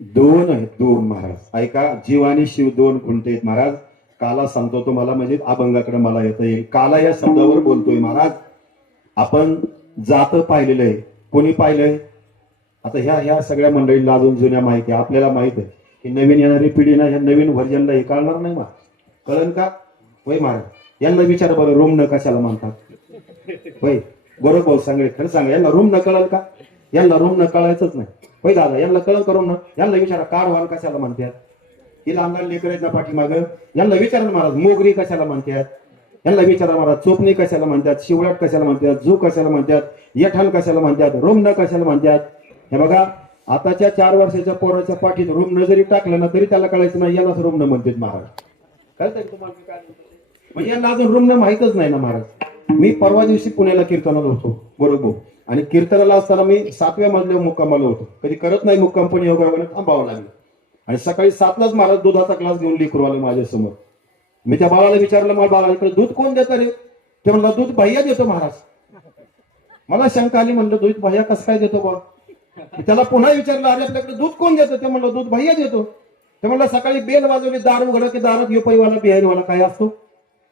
दोन आहेत, दोन महाराज ऐका. जीव आणि शिव दोन खुंटे आहेत महाराज. काला सांगतो तुम्हाला, म्हणजे अभंगाकडे मला येता येईल. काला या शब्दावर बोलतोय महाराज. आपण जात पाहिलेलं आहे. कोणी पाहिलंय? आता ह्या सगळ्या मंडळींना अजून जुन्या माहिती, आपल्याला माहित आहे की नवीन येणारी पिढी ना, ह्या नवीन व्हर्जनला हे कळणार नाही मा. कळन का? होय महाराज. यांना विचार बरं, रूम न कशाला म्हणतात? होय गोरख भाऊ सांगले, खरं सांगा, यांना रूम न कळल का? यांना रूम न कळायचंच नाही. होय दादा, यांना कळण करून ना, यांना विचारा कारवान कशाला म्हणतात? ही लहान लहान लेकर आहेत ना पाठीमाग, यांना विचारा महाराज मोगरी कशाला म्हणतात? यांना विचारा महाराज चोपणी कशाला म्हणतात, शिवळाट कशाला म्हणतात, झू कशाला म्हणतात, येठाण कशाला म्हणतात, रूम न कशाला म्हणतात? हे बघा, आताच्या 4 वर्षाच्या पोराच्या पाठीत रूम न जरी टाकलं ना तरी त्याला कळायचं नाही, यालाच रूम न म्हणतात महाराज. कळतंय तुम्हाला काय म्हणतात? म्हणजे यांना अजून रूम न माहितच नाही ना महाराज. मी परवा दिवशी पुण्याला कीर्तनाला होतो बरोबर, आणि कीर्तनाला असताना मी 7व्या मजल्यावर मुक्कामाला होतो. कधी करत नाही मुक्काम, पण योगायोगाने थांबावं लागलं. आणि सकाळी 7लाच महाराज दुधाचा ग्लास घेऊन लेकरू आले माझ्या समोर. मी त्या बाळाला विचारलं, मला बाळा इकडे दूध कोण देतं रे? ते म्हणलं दूध भैया देतो महाराज. मला शंका आली, म्हणलं दूध भैया कसं काय देतो बा? त्याला पुन्हा विचारलं, अरे आपल्याकडे दूध कोण देतो? ते म्हणलं दूध भैया देतो. ते म्हणलं सकाळी बेल वाजवली, दार उघडं की दारात योपाईवाला बिहारीवाला काय असतो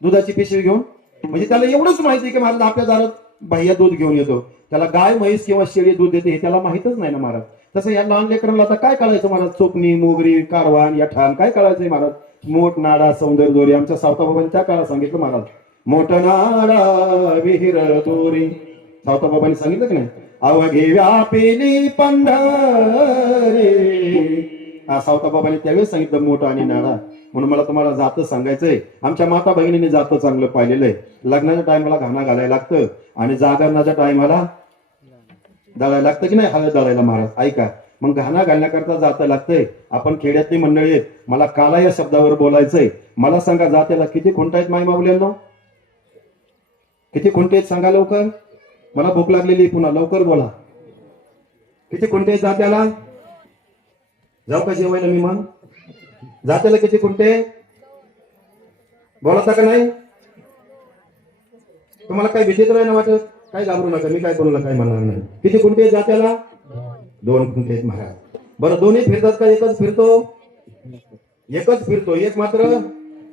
दुधाची पिशवी घेऊन. म्हणजे त्याला एवढंच माहिती की महाराज आपल्या दारात भैया दूध घेऊन येतो. त्याला गाय म्हैस किंवा शेळी दूध देते हे त्याला माहितच नाही ना महाराज. तसं या लहान लेकरांना आता काय कळायचं महाराज? चोपणी, मोगरी, कारवान, याठाण काय कळायचंय महाराज? मोठ नाडा, सौंदर्य दोरी. आमच्या सावताबाबांनी त्या काळात सांगितलं महाराज, मोठ नाडा विहीर दोरी. सावताबाबांनी सांगितलं की नाही, अवघे व्यापेली पंढरी. हा सावताबाबांनी त्यावेळेस सांगितलं मोठं आणि नाडा. म्हणून मला तुम्हाला जातं सांगायचंय. आमच्या माता बहिणीने जातं चांगलं पाहिलेलं आहे. लग्नाच्या टायमाला घाणा घालायला लागतं आणि जागरणाच्या टायमाला दळायला लागतं की नाही, हळद दळायला महाराज. ऐका, मग घाणा घालण्याकरता जातं लागतंय. आपण खेड्यातली मंडळी आहेत, मला काला या शब्दावर बोलायचंय. मला सांगा, जात्याला किती खुंट आहेत माई माऊल्यांनो? किती खुंट आहेत सांगा लवकर. मला भूक लागलेली, पुन्हा लवकर बोला. किती खुंट आहेत जात्याला? जाऊ का जेवायला मी मग? जात्याला किती खुंटे? बोलता का नाही? तुम्हाला काही भीतीच नाही ना वाटत? काय घाबरू नका, मी काय बोलू काय म्हणणार नाही. किती खुंटे आहेत जात्याला? 2 खुंटे आहेत महाराज. बरं, दोन्ही फिरतात का एकच फिरतो? एकच फिरतो. एक मात्र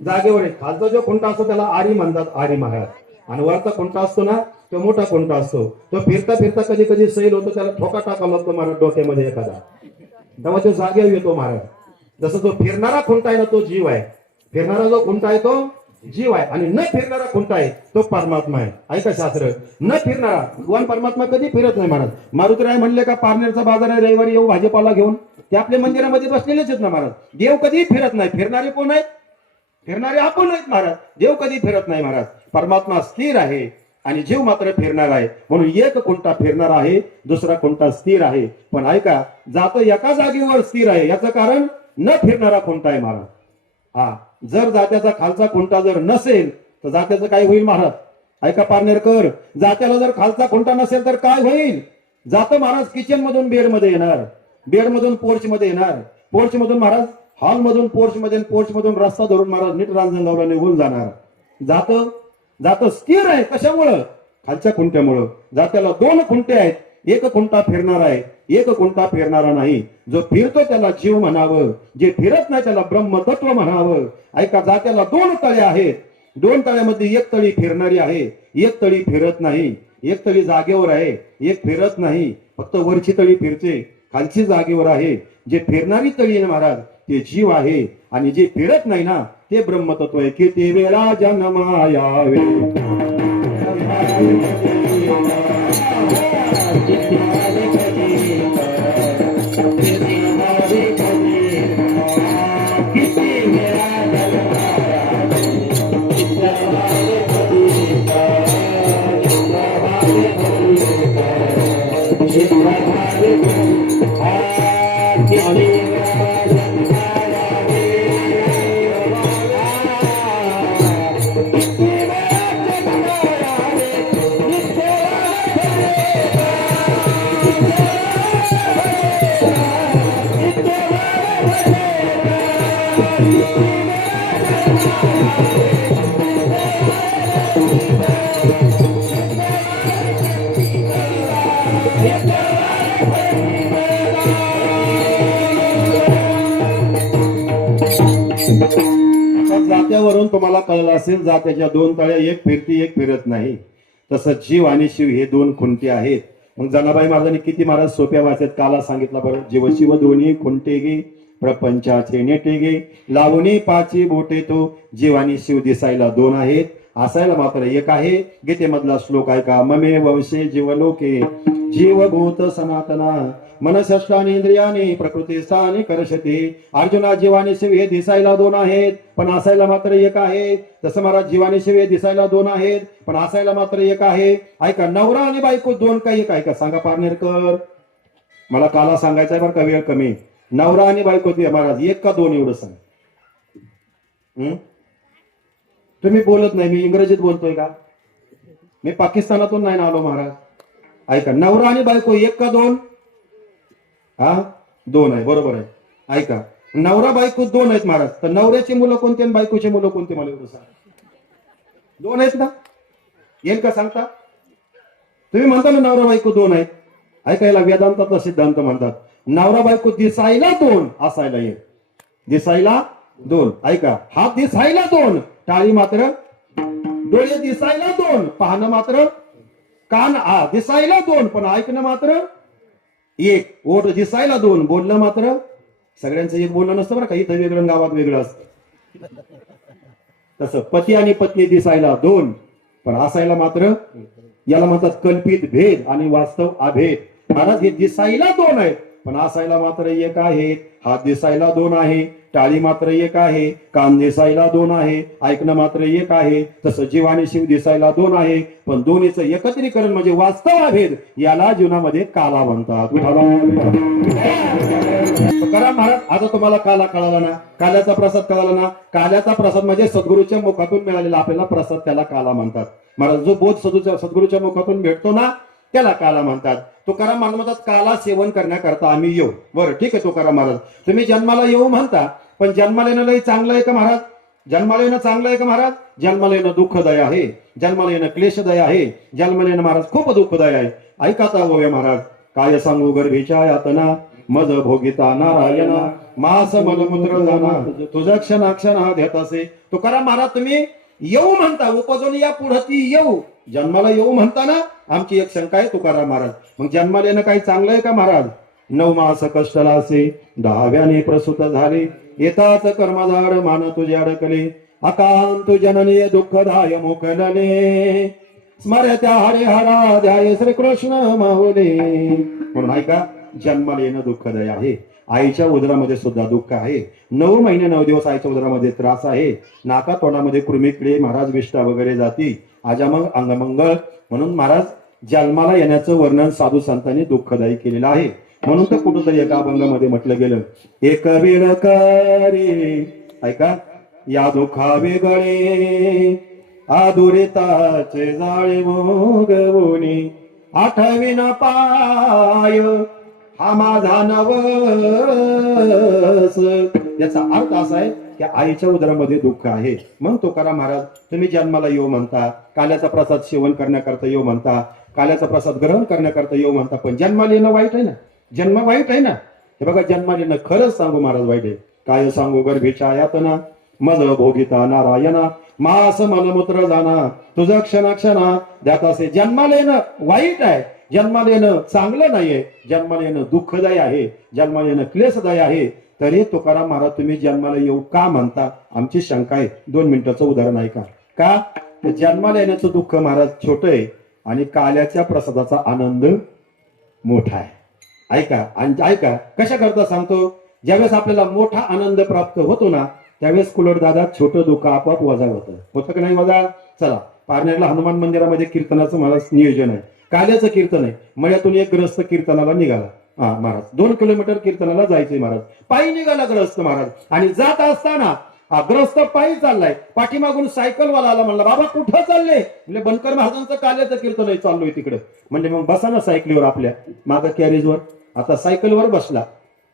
जागेवर आहे. खालचा जो खुंटा असतो त्याला आरी म्हणतात, आरी महाराज. आणि वरचा खुंटा असतो ना, तो मोठा खुंटा असतो. तो फिरता फिरता कधी कधी सैल होतो, त्याला ठोका टाकावा लागतो महाराज डोक्यामध्ये एखादा. तेव्हा तो जागेवर येतो महाराज. जसं तो फिरणारा खुंटा आहे ना तो जीव आहे. फिरणारा जो खुंटा आहे तो जीव आहे आणि न फिरणारा खुंटा आहे तो परमात्मा आहे. ऐका शास्त्र, न फिरणारा भगवान परमात्मा कधी फिरत नाही महाराज. मारुतीराय म्हणले का पारनेरचा बाजार आहे रविवारी येऊ भाजीपाला घेऊन, ते आपल्या मंदिरामध्ये बसलेलेच आहेत ना महाराज. देव कधी फिरत नाही. फिरणारे कोण आहेत? फिरणारे आपण आहेत महाराज. देव कधी फिरत नाही महाराज. परमात्मा स्थिर आहे आणि जीव मात्र फिरणार आहे. म्हणून एक खुंटा फिरणार आहे, दुसरा खुंटा स्थिर आहे. पण ऐका, जातो एका जागेवर स्थिर आहे याचं कारण न फिरणारा खुंटा आहे महाराज. हा, जर जात्याचा खालचा खुंटा जर नसेल तर जात्याचं काय होईल महाराज? ऐका पारनेरकर, जात्याला जर खालचा खुंटा नसेल तर काय होईल? जातं महाराज किचन मधून बेड मध्ये येणार, बेड मधून पोर्च मध्ये येणार, पोर्च मधून महाराज हॉल मधून पोर्च मध्ये, पोर्च मधून रस्ता धरून महाराज नीट रांजणगावला निघून जाणार. जातं स्थिर आहे. कशामुळं? खालच्या खुंट्यामुळं. जात्याला दोन खुंटे आहेत, एक खुंटा फिरणार आहे, एक खुंटा फिरणारा नाही. जो फिरतो त्याला जीव म्हणावं, जे फिरत नाही त्याला ब्रह्मतत्व म्हणावं. ऐका, जात्याला दोन तळे आहेत, दोन तळ्यामध्ये एक तळी फिरणारी आहे, एक तळी फिरत नाही. एक तळी जागेवर आहे, एक फिरत नाही. फक्त वरची तळी फिरते, खालची जागेवर आहे. जे फिरणारी तळी आहे महाराज ते जीव आहे आणि जे फिरत नाही ना ते ब्रह्मतत्व आहे. किती वेळा जन्मायावे जात्यावरून तुम्हाला कळलं असेल, जात्याच्या दोन तळ्या, एक फिरती एक फिरत नाही. तसं जीव आणि शिव हे दोन खुंटे आहेत. मग जनाबाई महाराजांनी किती महाराज सोप्या भाषेत काला सांगितला बरं. जीव शिव दोन्ही खुंटे गे, प्रपंचाचे नेटे गे, लावणी पाची बोटे तो. जीव आणि शिव दिसायला दोन आहेत, असायला मात्र एक आहे. गीतेमधला श्लोक ऐका, ममे वंशे जीवलोके जीवभूत सनातना मनसष्टानी इंद्रियाने प्रकृती स्थानी करशते. अर्जुना, जीवानी शिव हे दिसायला दोन आहेत पण असायला मात्र एक आहे. तसं महाराज जीवानी शिव हे दिसायला दोन आहेत पण असायला मात्र एक आहे. ऐका, नवरा आणि बायको दोन काही एक ऐका. सांगा पारनेरकर, मला काला सांगायचा आहे बरं का, वेळ कमी. नवरा आणि बायको ते महाराज एक का दोन एवढं सांग. तुम्ही बोलत नाही, मी इंग्रजीत बोलतोय का? मी पाकिस्तानातून नाही ना आलो महाराज. ऐका, नवरा आणि बायको एक का दोन? हा, दोन आहे, बरोबर आहे. ऐका, नवरा बायको दोन आहेत महाराज. तर नवऱ्याची मुलं कोणती आणि बायकोची मुलं कोणती मला एवढं सांग. दोन आहेत ना? येईल का सांगता? तुम्ही म्हणता ना नवरा बायको दोन आहेत. ऐका, याला वेदांताचा सिद्धांत म्हणतात. नवरा बायको दिसायला दोन, असायला एक. दिसायला दोन. ऐका, हात दिसायला दोन, टाळी मात्र, डोळे दिसायला दोन, पाहणं मात्र, कान दिसायला दोन पण ऐकणं मात्र एक. ओठ दिसायला दोन, बोलणं मात्र, सगळ्यांचं एक बोलणं नसतं बरं का, इथं वेगळं गावात वेगळं असतं. तसं पती आणि पत्नी दिसायला दोन पण असायला मात्र, याला म्हणतात कल्पित भेद आणि वास्तव अभेद. महाराज हे दिसायला दोन आहेत पण असायला मात्र एक आहे. हात दिसायला दोन आहे, टाळी मात्र एक आहे, कान दिसायला दोन आहे, ऐकणं मात्र एक आहे. तसं जीव आणि शिव दिसायला दोन आहे पण दोन्हीचं एकत्रीकरण म्हणजे वास्तव अभेद, याला जीवनामध्ये काला म्हणतात. करा महाराज, आता तुम्हाला काला कळाला ना, काल्याचा प्रसाद कळाला ना. काल्याचा प्रसाद म्हणजे सद्गुरूच्या मुखातून मिळालेला आपल्याला प्रसाद, त्याला काला म्हणतात महाराज. जो बोध सद्गुरूच्या मुखातून भेटतो ना त्याला काला म्हणतात. तुकाराम महाराज म्हणतात, काला सेवन करण्याकरता आम्ही येऊ. बरं ठीक आहे तुकाराम महाराज, तुम्ही जन्माला येऊ म्हणता पण जन्माला येणं लई चांगलं आहे का महाराज? जन्माला येणं चांगलं आहे का महाराज? जन्माला येणं दुःखदायी आहे, जन्माला येणं क्लेशदायी आहे, जन्माला येणं महाराज खूप दुःखदायी आहे. ऐकाता होऊया महाराज, काय सांगू गर्भीच्या यातना, मज भोगिता नारायणा, मास मलमूत्र जाना, तुझ्या क्षणा देत असे. तुकाराम महाराज तुम्ही येऊ म्हणता, उपजून या पुढे ती येऊ, जन्माला येऊ म्हणता ना. आमची एक शंका आहे तुकाराम महाराज, मग जन्माला येणं काही चांगलं आहे का महाराज? 9 मास कष्टला असे 10व्याने प्रसूत झाले. येताच कर्मधाड मान तुझे अडकले. अकांत जननी दुःखदाय मोकलले. स्मरत्या हरिहरा ध्याय श्रीकृष्ण माहुले. म्हणून ऐका, जन्माला येणं दुःखदायी आहे. आईच्या उदरामध्ये सुद्धा दुःख आहे. 9 महिने 9 दिवस आईच्या उदरामध्ये त्रास आहे. नाका तोंडामध्ये कृमिकिडे, महाराज विष्ठा वगैरे जाती, आजामंग अंगमंगळ. म्हणून महाराज जन्माला येण्याचं वर्णन साधू संतांनी दुःखदायी केलेलं आहे. म्हणून तर कुठंतरी एका अभंगामध्ये म्हटलं गेलं, एक वेळ करे ऐका या दुःखा वेगळे आदुरिताचे जाळे मोगवणी आठविन पाय हा माझा नवस. याचा अर्थ असा आहे की आईच्या उदरामध्ये दुःख आहे. मग तुकाराम महाराज तुम्ही जन्माला येऊ म्हणता, काल्याचा प्रसाद सेवन करण्याकरता येऊ म्हणता, काल्याचा प्रसाद ग्रहण करण्याकरता येऊ म्हणता, पण जन्माला येणं वाईट आहे ना, जन्म वाईट आहे ना. हे बघा, जन्माला येणं खरंच सांगू महाराज वाईट आहे. काय सांगू गर्भेच्या यातना मज भोगिता नारायणा मास मलमूत्र जाना तुझं क्षणा क्षणा द्यात असे. जन्माला येणं वाईट आहे, जन्माला येणं चांगलं नाहीये, जन्माला येणं दुःखदायी आहे, जन्माला येणं क्लेशदायी आहे. तरी तुकाराम महाराज तुम्ही जन्माला येऊ का म्हणता, आमची शंका आहे. 2 मिनिटाचं उदाहरण ऐका. का जन्माला येण्याचं दुःख महाराज छोटं आहे आणि काल्याच्या प्रसादाचा आनंद मोठा आहे. ऐका आणि ऐका कशा करता सांगतो. ज्यावेळेस आपल्याला मोठा आनंद प्राप्त होतो ना, त्यावेळेस कुलट दादा छोटं दुःख आपोआप वजा होतं का नाही वजा. चला, पारनेरला हनुमान मंदिरामध्ये कीर्तनाचं महाराज नियोजन आहे, काल्याचं कीर्तन आहे. मळ्यातून एक ग्रस्त कीर्तनाला निघाला. महाराज 2 किलोमीटर कीर्तनाला जायचंय. महाराज पायी निघाला ग्रस्त महाराज. आणि जात असताना ग्रस्त पायी चाललाय. पाठीमागून सायकलवाला आला. म्हणला बाबा कुठं चालले. म्हणजे बनकर महाराजांचं काल्याचं कीर्तन आहे, चाललोय तिकडे. म्हणजे मग बसा ना सायकलीवर आपल्या मागं कॅरेजवर. आता सायकलवर बसला.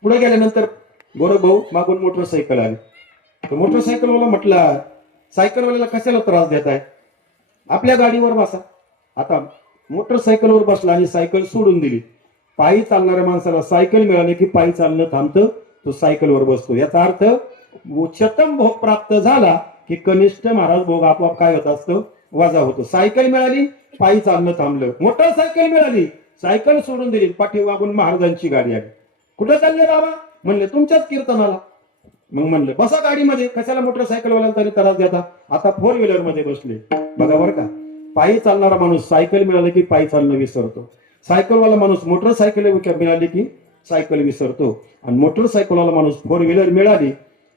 पुढे गेल्यानंतर गोरख भाऊ मागून मोटरसायकल आली. तर मोटरसायकलवाला म्हटला सायकलवाल्याला कशाला त्रास देताय, आपल्या गाडीवर बसा. आता मोटरसायकलवर बसला आणि सायकल सोडून दिली. पायी चालणाऱ्या माणसाला सायकल मिळाली की पायी चालणं थांबतं, तो सायकलवर बसतो. याचा अर्थ उच्चतम भोग प्राप्त झाला की कनिष्ठ महाराज भोग आपोआप काय होत असतो, वजा होतो. सायकल मिळाली, पायी चालणं थांबलं. मोटरसायकल मिळाली, सायकल सोडून दिली. पाठीमागून महाराजांची गाडी आली. कुठं चालले बाबा. म्हणले तुमच्याच कीर्तनाला. मग म्हणलं बसा गाडीमध्ये, कशाला मोटरसायकलवाल्याला तरी त्रास देता. आता 4 व्हीलर मध्ये बसले. बघा बरं का, पायी चालणारा माणूस सायकल मिळाली की पायी चालणं विसरतो. सायकलवाला माणूस मोटरसायकल मिळाली की सायकल विसरतो. आणि मोटरसायकलवाला माणूस 4 व्हीलर मिळाली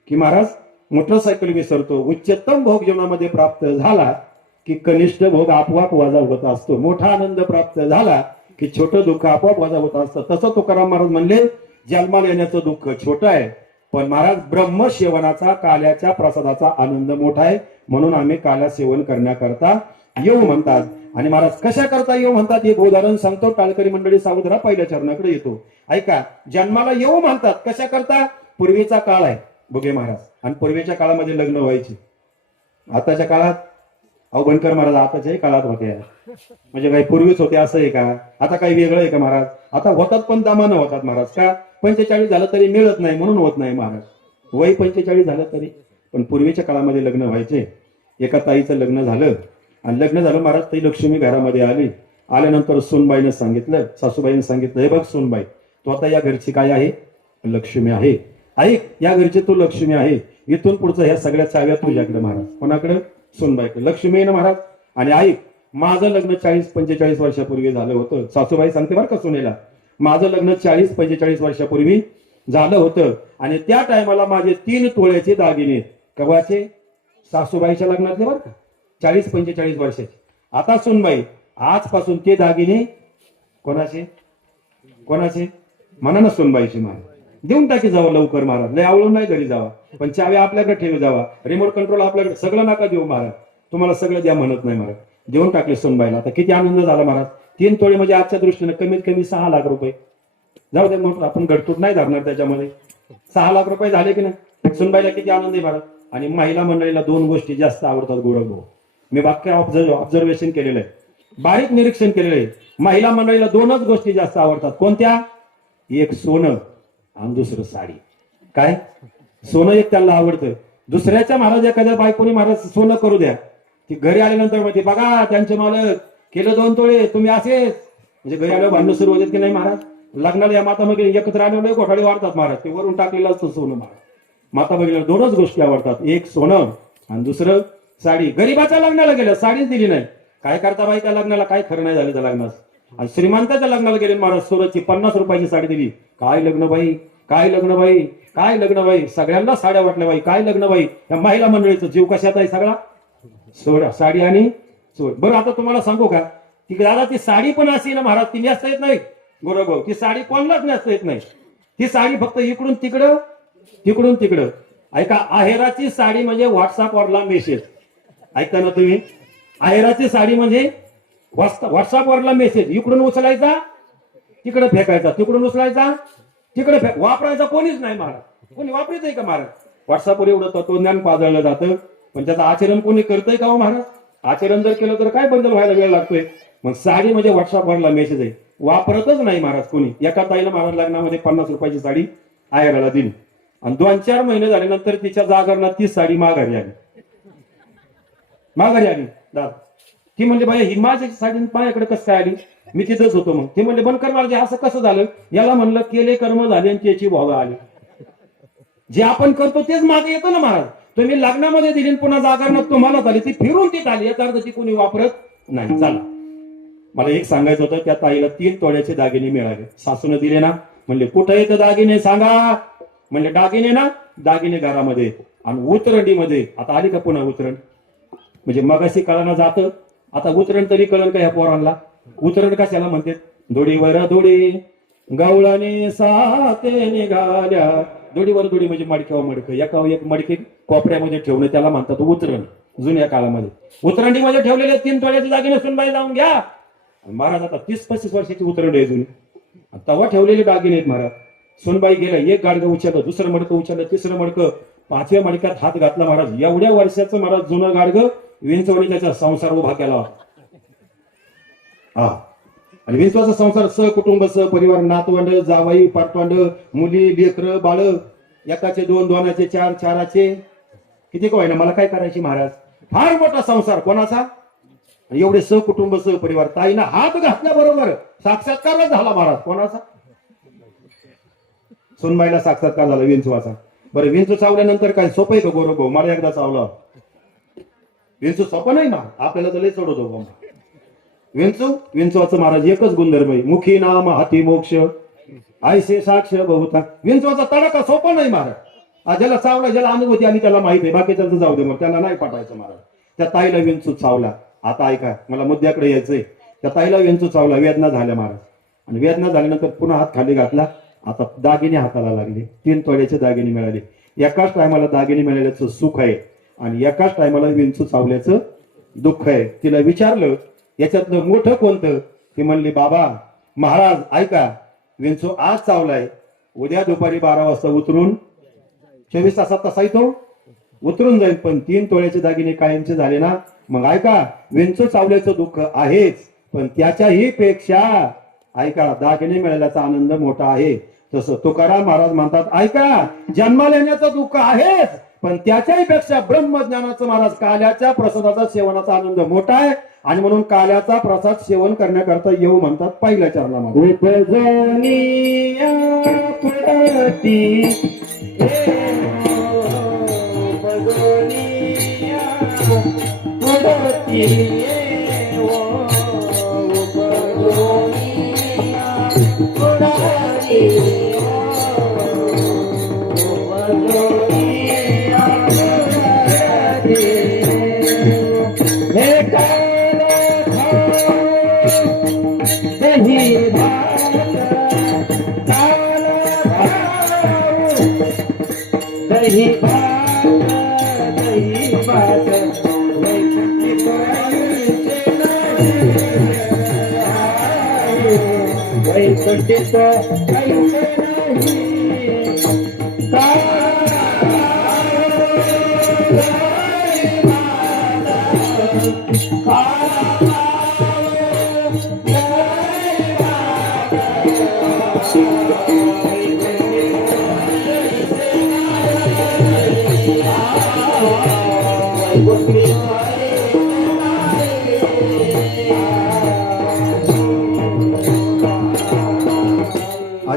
की महाराज मोटरसायकल विसरतो. उच्चतम भोग जीवनामध्ये प्राप्त झाला की कनिष्ठ भोग आपोआप वजा होत असतो. मोठा आनंद प्राप्त झाला की छोटं दुःख आपोआप वजा होत असतं. तसं तुकाराम महाराज म्हणले जन्माला येण्याचं दुःख छोटं आहे, पण महाराज ब्रह्मसेवनाचा काल्याच्या प्रसादाचा आनंद मोठा आहे. म्हणून आम्ही काल्या सेवन करण्याकरता येऊ म्हणतात. आणि महाराज कशा करता येऊ म्हणतात एक उदाहरण सांगतो. टाळकरी मंडळी सावध राहा, पहिल्या चरणाकडे येतो. ऐका, जन्माला येऊ म्हणतात कशा करता. पूर्वीचा काळ आहे बघे महाराज, आणि पूर्वीच्या काळामध्ये लग्न व्हायची. आताच्या काळात बनकर महाराज आताच्याही काळात होते. म्हणजे काही पूर्वीच होते असं आहे का, आता काही वेगळं आहे का महाराज. आता होतात पण दामानं होतात महाराज. का 45 झालं तरी मिळत नाही म्हणून होत नाही महाराज. वय 45 झालं तरी. पण पूर्वीच्या काळामध्ये लग्न व्हायचे. एका ताईचं लग्न झालं आणि लग्न झालं महाराज, ती लक्ष्मी घरामध्ये आली. आल्यानंतर सोनबाईनं सांगितलं, सासूबाईनं सांगितलं, हे बघ सोनबाई, तू आता या घरची काय आहे, लक्ष्मी आहे. ऐक, या घरची तू लक्ष्मी आहे. इथून पुढचं ह्या सगळ्या चाव्या तुझ्याकडे महाराज. कोणाकडे, सोनबाईकडे. लक्ष्मी आहे ना महाराज. आणि ऐक, माझं लग्न 40-45 वर्षापूर्वी झालं होतं. सासूबाई सांगते बरं का सुनेला, माझं लग्न 40-45 वर्षापूर्वी झालं होतं. आणि त्या टायमाला माझे 3 तोळ्याचे दागिने कवाचे, सासूबाईच्या लग्नातले बरं का, 40-45 वर्षाचे. आता सुनबाई, आजपासून ते दागिने कोणाचे कोणाचे म्हणा ना, सुनबाईचे. महाराज देऊन टाकी जावं लवकर महाराज, लय आवळून नाही घरी जावा, पण चावी आपल्याकडे ठेवी जावा, रिमोट कंट्रोल आपल्याकडे. सगळं नका देऊ महाराज, तुम्हाला सगळं द्या म्हणत नाही महाराज. देऊन टाकले सुनबाईला. आता किती आनंद झाला महाराज. 3 तोळे म्हणजे आजच्या दृष्टीने कमीत कमी 6 लाख रुपये. जाऊ दे, मग आपण गडतूट नाही धरणार त्याच्यामध्ये. 6 लाख रुपये झाले की नाही. सुनबाईला किती आनंद आहे महाराज. आणि महिला मंडळीला 2 गोष्टी जास्त आवडतात गोरख भाऊ. मी वाक्य ऑब्झर्वेशन केलेलं आहे, बारीक निरीक्षण केलेलं आहे. महिला मंडळीला 2च गोष्टी जास्त आवडतात. कोणत्या, एक सोनं आणि दुसरं साडी. काय, सोनं एक त्यांना आवडतं. दुसऱ्याच्या महाराज एखाद्या बायकोनी महाराज सोनं करू द्या, ती घरी आल्यानंतर म्हणते बघा त्यांचे मालक केलं 2 तोळे, तुम्ही असेच. म्हणजे घरी आल्यावर भांडण सुरू होते की नाही महाराज. लग्नाला या माता भगिनी एकत्र आलेले घोटाळे वाढतात महाराज, ते वरून टाकलेलं असतं सोनं महाराज. माता भगिनीला दोनच गोष्टी आवडतात, एक सोनं आणि दुसरं साडी. गरीबाच्या लग्नाला गेलं साडीच दिली नाही, काय करता बाई त्या लग्नाला, काय खरं नाही झालं त्या लग्नात. आणि श्रीमंताच्या लग्नाला गेले महाराज, सोन्याची 50 रुपयाची साडी दिली. काय लग्न बाई, काय लग्न बाई, काय लग्न बाई, सगळ्यांना साड्या वाटल्या बाई, काय लग्न बाई. या महिला मंडळीचा जीव कशात आहे सगळा, सोडा साडी आणि सोड. बरं आता तुम्हाला सांगू का, ती दादा ती साडी पण अशी ना महाराज, ती नेसता येत नाही बरोबर, ती साडी कोणालाच नेसता येत नाही. ती साडी फक्त इकडून तिकडं तिकडून तिकडं. ऐका, आहेराची साडी म्हणजे व्हॉट्सअपवरला मेसेज. ऐकता ना तुम्ही, आहेराची साडी म्हणजे व्हॉट्सअपवरला मेसेज, इकडून उचलायचा तिकडे फेकायचा, तिकडून उचलायचा तिकडे वापरायचा कोणीच नाही महाराज. कोणी वापरत आहे का महाराज? व्हॉट्सअपवर एवढं तत्वज्ञान पाजळलं जातं, पण त्याचं आचरण कोणी करतंय का हो महाराज? आचरण जर केलं तर काय बदल व्हायला वेळ लागतोय. मग साडी म्हणजे व्हॉट्सअपवरला मेसेज आहे, वापरतच नाही महाराज कोणी. एका ताईला महाराज लग्नामध्ये 50 रुपयाची साडी आहेराला दिली आणि 2-4 महिने झाल्यानंतर तिच्या जागरणात ती साडी माघारी आली. माघारी आली दादा. ती म्हणली बाई ही माझी साडी माझ्याकडे कसं काय आली, मी तिथंच होतो. मग ते म्हणले बंद कर महाराज, असं कसं झालं? याला म्हणलं केले कर्म झाले आणि त्याची भोग आली. जे आपण करतो तेच मागे येतो ना महाराज. तुम्ही लग्नामध्ये दिली पुन्हा जागरणात तुम्हाला झाली, ती फिरून ती आली, याचा अर्थ ती कोणी वापरत नाही. चला, मला एक सांगायचं होतं, त्या ताईला 3 तोळ्याचे दागिने मिळाले. सासून दिले ना, म्हणले कुठे येतं दागिने सांगा. म्हणले दागिने ना, दागिने घरामध्ये आणि उतरंडीमध्ये. आता आली का पुन्हा उतरण, म्हणजे मगाशी कळाना जातं, आता उतरण तरी कळण का ह्या पोरांना. उतरण कशाला म्हणते, दोडीवर दोडी गवळाने साते निघाल्या. दोडीवर दोडी म्हणजे मडक्यावर मडकं, एका एक मडके कोपऱ्यामध्ये ठेवणे त्याला म्हणतात उतरण. जुन्या काळामध्ये उतरंडीमध्ये ठेवलेले 3 तोळ्याचे दागिने सुनबाई जाऊन घ्या. महाराज आता 30-35 वर्षाची उतरंडी आहे जुनी, तेव्हा ठेवलेले दागिने आहेत महाराज. सुनबाई गेलं, एक गाडगं उचललं, दुसरं मडकं उचललं, तिसरं मडकं, 5व्या मडक्यात हात घातला महाराज. एवढ्या वर्षाचं महाराज जुनं गाडगं विंचवणी त्याचा संसार उभा केला हा. आणि विंचवाचा संसार सहकुटुंब, सहपरिवार, नातवंड, जावाई, पाटवंड, मुली, लेकर, बाळ, एकाचे 2, 2चे 4, 4चे किती काय ना, मला काय करायची महाराज. फार मोठा संसार कोणाचा, एवढे सहकुटुंब, सहपरिवार. ताईनं हात घातल्याबरोबर साक्षात्कारच झाला महाराज. कोणाचा? सुनबाईला साक्षात्कार झाला विंचवाचा. बरं, विंचू चावल्यानंतर काय सोपं आहे का गोरख भाऊ? मला एकदा चावलं, विंचू सोपं नाही महाराज, आपल्याला तर लय चढवतो विंचवाचं महाराज एकच गुणधर्म आहे, मुखी नाम हाती मोक्ष आयसे साक्ष बहुता. विंचवाचा तडाखा सोपा नाही महाराज. ज्याला चावला, ज्याला अनुभूती आली त्याला माहिती आहे, बाकीच्याचं जाऊ दे, मग त्यांना नाही पाठायचं महाराज. त्या ताईला विंचू चावला. आता ऐका, मला मुद्द्याकडे यायचंय. त्या ताईला विंचू चावला, वेदना झाल्या महाराज. आणि वेदना झाल्यानंतर पुन्हा हात खाली घातला. आता दागिने हाताला लागले, 3 तोळ्याचे दागिने मिळाले. एकाच टायमाला दागिने मिळाल्याचं सुख आहे आणि एकाच टायमाला विंचू चावल्याचं दुःख आहे. तिला विचारलं याच्यातलं मोठं कोणतं? ती म्हणली बाबा महाराज ऐका, विंचू आज चावलाय, उद्या दुपारी 12 वाजता उतरून 24 तासात तसा तो उतरून जाईल, पण 3 तोळ्याचे दागिने कायमचे झाले ना. मग ऐका, विंचू चावल्याचं दुःख आहेच, पण त्याच्याही पेक्षा ऐका दागिने मिळाल्याचा आनंद मोठा आहे. तसं तुकाराम महाराज म्हणतात, ऐका जन्माला येण्याचं दुःख आहेच, पण त्याच्याही पेक्षा ब्रह्मज्ञानाचं महाराज काल्याच्या प्रसादाचा सेवनाचा आनंद मोठा आहे. आणि म्हणून काल्याचा प्रसाद सेवन करण्याकरता येऊ म्हणतात पहिल्या चरणामध्ये.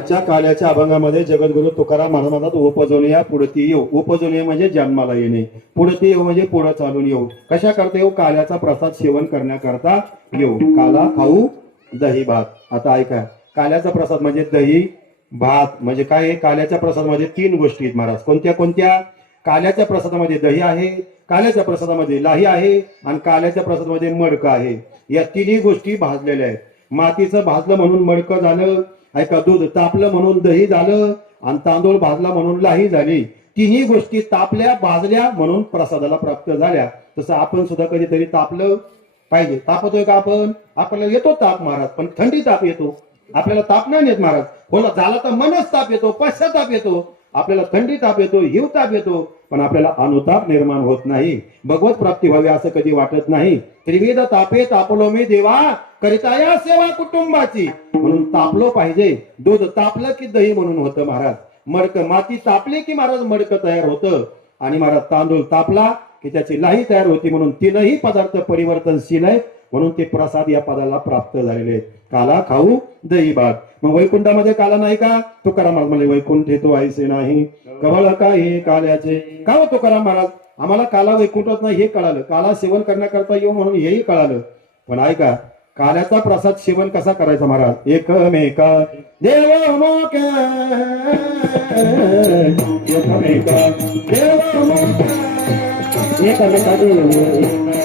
आजच्या काल्याच्या अभंगामध्ये जगद्गुरु तुकाराम महाराज म्हणतात उपजवूया पुढती येऊ. उपजवूया म्हणजे जन्माला येणे, पुढती येऊ म्हणजे पुढे चालून येऊ. कशा करता येऊ? काल्याचा प्रसाद सेवन करण्याकरता येऊ. काला खाऊ दही भात. आता ऐका, काल्याचा प्रसाद म्हणजे दही भात म्हणजे काय आहे? काल्याच्या प्रसादामध्ये 3 गोष्टी आहेत महाराज. कोणत्या कोणत्या? काल्याच्या प्रसादामध्ये दही आहे, काल्याच्या प्रसादामध्ये लाही आहे आणि काल्याच्या प्रसादामध्ये मडकं आहे. या तिन्ही गोष्टी भाजलेल्या आहेत. मातीचं भाजलं म्हणून मडकं झालं, ऐका, दूध तापलं म्हणून दही झालं आणि तांदूळ भाजला म्हणून लाही झाली. तिन्ही गोष्टी तापल्या भाजल्या म्हणून प्रसादाला प्राप्त झाल्या. तसं आपण सुद्धा कधीतरी तापलं पाहिजे. तापतोय का आपण? आपल्याला येतो ताप महाराज, पण थंडी ताप येतो. आपल्याला ताप नाही येत महाराज. होला झाला तर मनच ताप येतो, पश्चाताप येतो. आपल्याला थंडी ताप येतो, हिव ताप येतो, पण आपल्याला अनुताप निर्माण होत नाही. भगवत प्राप्ती व्हावी असं कधी वाटत नाही. त्रिविध तापे तापलो मी देवा, करिता या सेवा कुटुंबाची. म्हणून तापलो पाहिजे. दूध तापलं की दही म्हणून होतं महाराज. मडकं, माती तापली की महाराज मडकं तयार होतं. आणि महाराज तांदूळ तापला की त्याची लाही तयार होती. म्हणून तीनही पदार्थ परिवर्तनशील आहेत. म्हणून ते प्रसाद या पदाला प्राप्त झालेले आहेत. काला खाऊ दही भात. मग वैकुंठामध्ये काला नाही का? तुकाराम महाराज म्हणले वैकुंठ तो ऐसे नाही कवळ का हे काल्याचे. का हो तुकाराम महाराज? आम्हाला काला वैकुंठात नाही हे कळालं, काला सेवन करण्याकरता येऊ म्हणून हेही कळालं. पण ऐका, काल्याचा प्रसाद सेवन कसा करायचा महाराज? एकमेका देव मोक्या, एकमेका देव मोक्या, एकमेका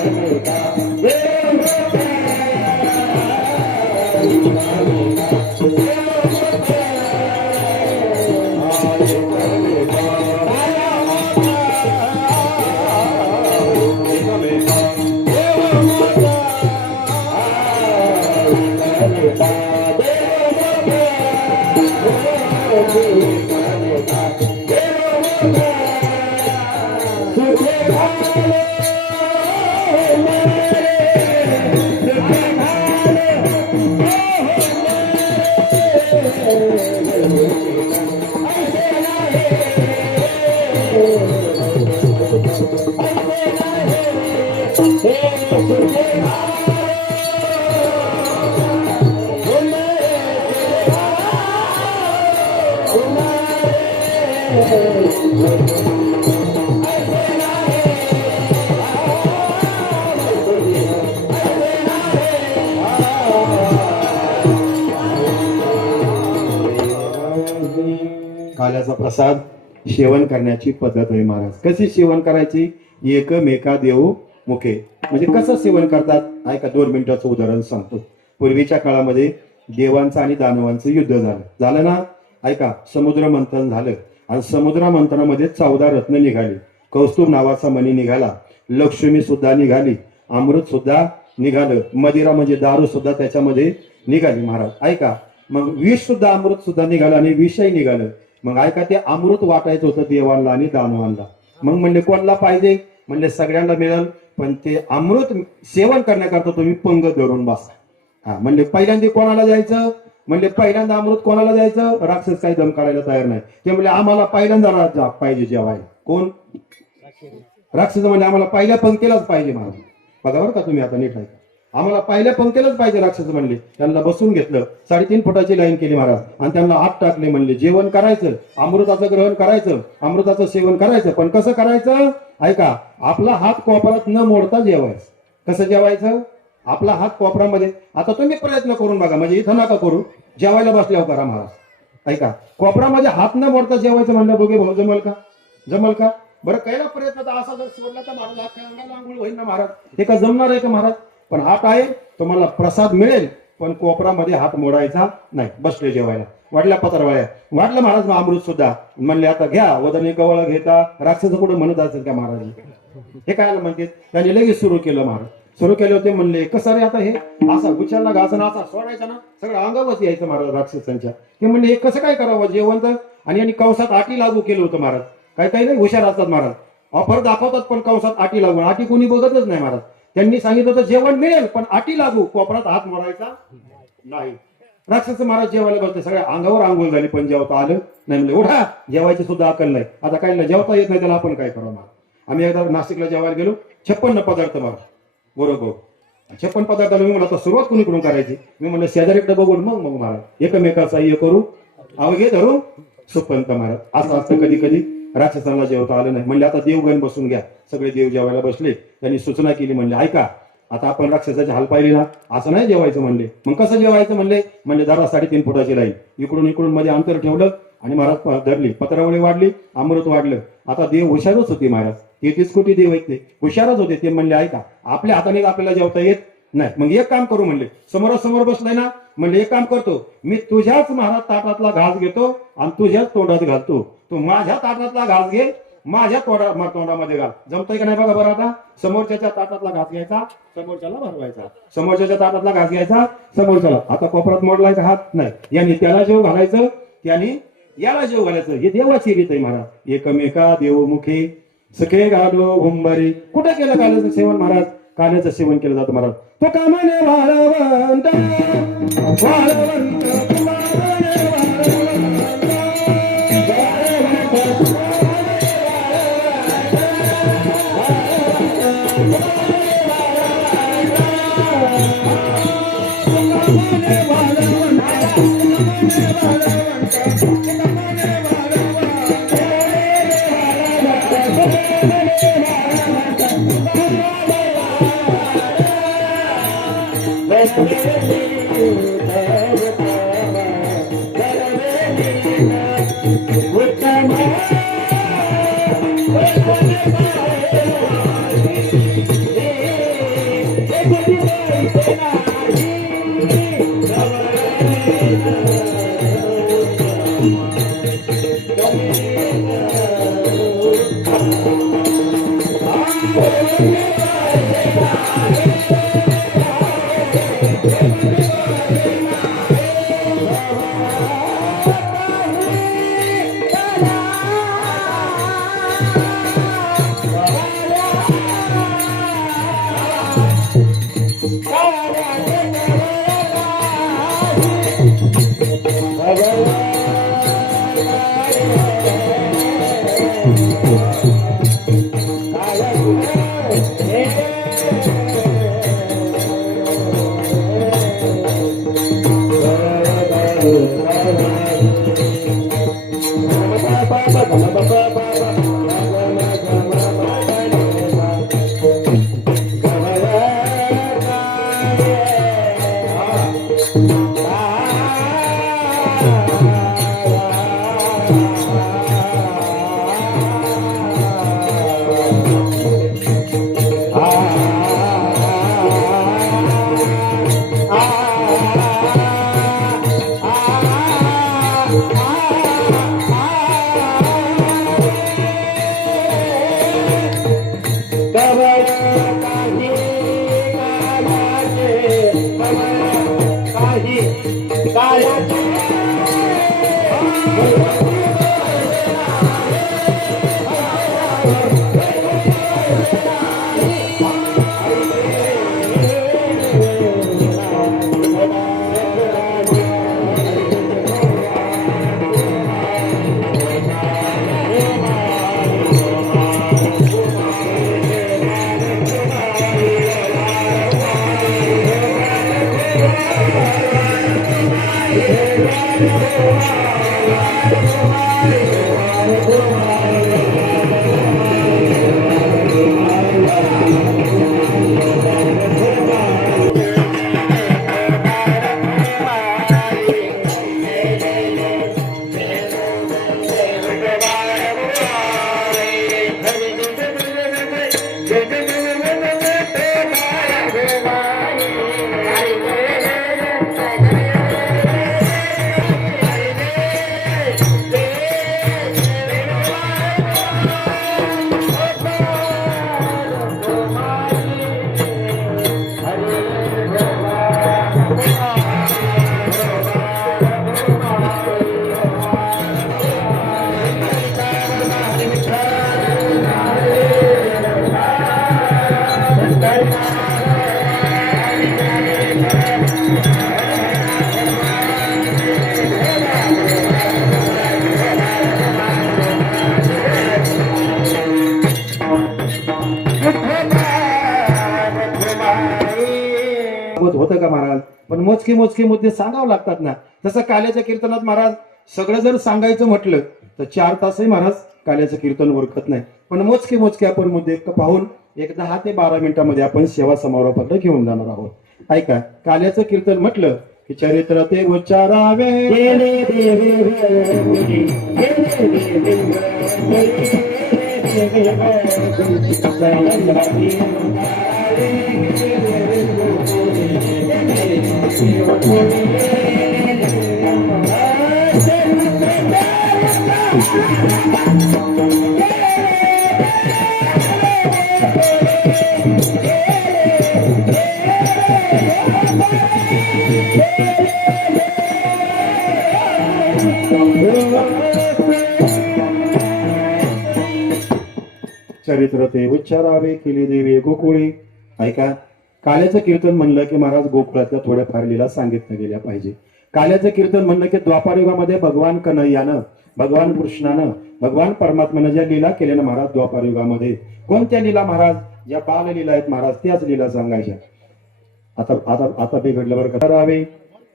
काल्याचा प्रसाद सेवन करण्याची पद्धत आहे महाराज. कशी सेवन करायची? एकमेका देऊ मुखे. म्हणजे कसं सेवन करतात? ऐका, 2 मिनिटाचं उदाहरण सांगतो. पूर्वीच्या काळामध्ये देवांचं आणि दानवांचं युद्ध झालं ना. ऐका, समुद्र मंथन झालं आणि समुद्र मंथनामध्ये 14 रत्न निघाली. कौस्तुभ नावाचा मणी निघाला, लक्ष्मी सुद्धा निघाली, अमृत सुद्धा निघालं, मदिरा म्हणजे दारू सुद्धा त्याच्यामध्ये निघाली महाराज. ऐका, मग विष सुद्धा अमृत सुद्धा निघालं आणि विषही निघालं. मग ऐका, ते अमृत वाटायचं होतं देवांना आणि दानवांना. मग म्हणले कोणाला पाहिजे? म्हणले सगळ्यांना मिळेल, पण ते अमृत सेवन करण्याकरता तुम्ही पंग धरून बसा. हा, म्हणले पहिल्यांदा कोणाला द्यायचं? म्हणले पहिल्यांदा अमृत कोणाला द्यायचं? राक्षस काही दम करायला तयार नाही. ते म्हणले आम्हाला पहिल्यांदा राजा पाहिजे जेवायला. कोण? राक्षस म्हणले आम्हाला पहिल्या पंक्तीलाच पाहिजे महाराज. बघा बरं का तुम्ही आता नीट ऐका. आम्हाला पहिल्या पंक्तीलाच पाहिजे राक्षस म्हणले. त्यांना बसून घेतलं, 3.5 फुटाची लाईन केली महाराज आणि त्यांना आत टाकले. म्हणले जेवण करायचं, अमृताचं ग्रहण करायचं, अमृताचं सेवन करायचं. पण कसं करायचं? ऐका, आपला हात कोपरात न मोडता जेवायचं. कसं जेवायचं? आपला हात कोपरामध्ये. आता तुम्ही प्रयत्न करून बघा, म्हणजे इथं नका करू, जेवायला बसल्यावर करा महाराज. ऐका, कोपरामध्ये हात न मोडता जेवायचं म्हणलं बघे भाऊ, जमल का? जमल का? बरं, कैला प्रयत्न तर असा जर सोडला तर महाराज आंघोळ होईल ना महाराज? हे का जमणार आहे का महाराज? पण हात आहे, तुम्हाला प्रसाद मिळेल, पण कोपरामध्ये हात मोडायचा नाही. बसले जेवायला, वाटल्या पत्रावळ्या, वाटलं महाराज मग अमृत सुद्धा. म्हणले आता घ्या, वदने कवळ घेता. राक्षस कुठे म्हणत असेल का महाराज? हे काय म्हणते? त्यांनी लगेच सुरू केलं महाराज. सुरू केले होते. म्हणले कसं रे आता हे असा गुच्छाला घासना असा सोडायचा ना, सगळं अंगावरच यायचं महाराज राक्षसांच्या. ते म्हणले हे कसं काय करावं जेवण तर? आणि यांनी कंसात आटी लागू केलं होतं महाराज. काही नाही हुशार असतात महाराज, ऑफर दाखवतात पण कंसात आटी लागू. आटी कोणी बघतच नाही महाराज. त्यांनी सांगितलं होतं जेवण मिळेल पण आटी लागू, कोपरात हात मोडायचा नाही. राक्षस महाराज जेवायला बसले, सगळ्या अंगावर आंघोळ झाली पण जेवता आलं नाही. म्हणजे उठा, जेवायची सुद्धा अकल नाही. आता काय जेवता येत नाही, त्याला आपण काय करावं महाराज? आम्ही एकदा नाशिकला जेवायला गेलो, 56 पदार्थ महाराज. बरोबर 56 पदार्थाला मी म्हणलं आता सुरुवात कुणीकडून करायची? मी म्हणलं शेजारीकडे बघून मग महाराज एकमेकाचा हे करू अवघे धरू सुपंत महाराज. असं असतं कधी कधी राक्षसांना जेवता आलं नाही. म्हणले आता देवगण बसून घ्या. सगळे देव जेवायला बसले. त्यांनी सूचना केली. म्हणले ऐका, आता आपण राक्षसाची हाल पाहिली ना, असं नाही जेवायचं म्हणले. मग कसं जेवायचं म्हणले जरा 3.5 फुटाची लाईन इकडून इकडून मध्ये अंतर ठेवलं आणि महाराज धरली. पत्रावळी वाढली, अमृत वाढलं. आता देव हुशारच होते महाराज. 33 कोटी देव आहेत, ते हुशारच होते. ते म्हणले ऐका, आपल्या हाताने आपल्याला जेवता येत नाही. मग एक काम करू म्हणले. समोरासमोर बसलाय ना, म्हणले एक काम करतो, मी तुझ्याच महाराज ताटातला घास घेतो आणि तुझ्याच तोंडात घालतो. तू माझ्या ताटातला घास घे, माझ्या तोंडामध्ये घाल. जमतंय का नाही बघा बरं. आता समोरच्याच्या ताटातला घास घ्यायचा, समोरच्याला भरवायचा. समोरच्याच्या ताटातला घास घ्यायचा, समोरच्याला. आता कोपरात मोडलाय का हात नाही. यांनी त्याला जेव घालायचं, त्याने याला जेव घालायचं. हे देवाची रीत आहे महाराज. एकमेका देवमुखी सखे घालो हुंबारी. कुठे केलं काल्याचं सेवन महाराज? काल्याचं सेवन केलं जातं महाराज. तो कामाने वाळवंट वाळवंट होतं का महाराज? पण मोजके मोजके मुद्दे सांगावं लागतात ना. तसं काल्याच्या कीर्तनात महाराज सगळं जर सांगायचं म्हटलं तर 4 तासही महाराज काल्याचं कीर्तन ओळखत नाही. पण मोजके आपण मुद्दे पाहून एक 10 ते 12 मिनिटांमध्ये आपण सेवा समारोहाकडे घेऊन जाणार आहोत. ऐका, काल्याचं कीर्तन म्हटलं की चरित्र ते उच्चारावे, चरित्र ते उच्चारावे केले देवे गोकुळी. ऐका, काल्याचं कीर्तन म्हणलं की महाराज गोकुळातल्या थोड्याफार लीला सांगितल्या गेल्या पाहिजे. काल्याचं कीर्तन म्हणलं की द्वापारयुगामध्ये भगवान कन्हैयानं, भगवान कृष्णानं, भगवान परमात्म्यानं ज्या लीला केल्या ना महाराज द्वापारयुगामध्ये, कोणत्या लीला महाराज? ज्या बाललीला आहेत महाराज, त्याच लीला सांगायच्या. आता आता आता बिघडलं बरं का. करावे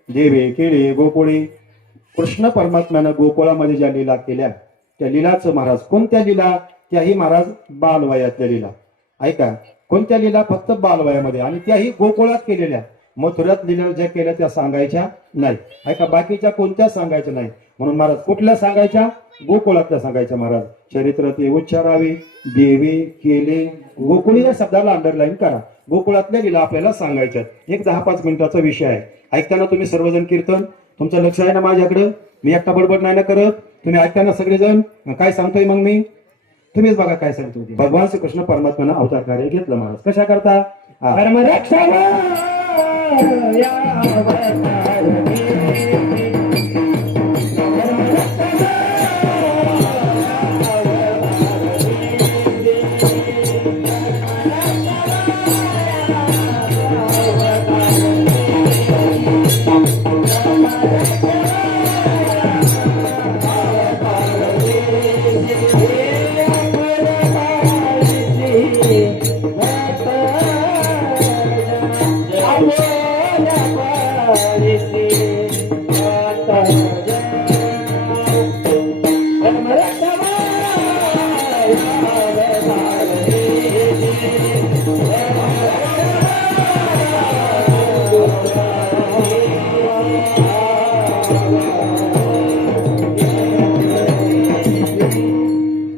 देवे केले गोकुळी. कृष्ण परमात्म्यानं गोकुळामध्ये ज्या लीला केल्या त्या लीलाचं महाराज, कोणत्या लीला? त्याही महाराज बालवयातल्या लीला. ऐका, कोणत्या लीला? फक्त बालवयामध्ये, आणि त्याही गोकुळात केलेल्या. मथुरात लीला ज्या केल्या त्या सांगायच्या नाही. ऐका, बाकीच्या कोणत्या सांगायच्या नाही. म्हणून महाराज कुठल्या सांगायच्या? गोकुळातल्या सांगायच्या महाराज. चरित्र ते उच्चारावे देवे केले गोकुळी या शब्दाला अंडरलाईन करा. गोकुळातल्या लीला आपल्याला सांगायच्या. एक 10-5 मिनिटाचा विषय आहे. ऐकताना तुम्ही सर्वजण कीर्तन, तुमचं लक्ष आहे ना माझ्याकडं? मी एकटा बडबड नाही ना करत. तुम्ही ऐकताना सगळेजण काय सांगतोय मग मी? तुम्हीच बघा काय सांगतो. भगवान श्रीकृष्ण परमात्म्यानं अवतार कार्य घेतलं महाराज. कशा करता?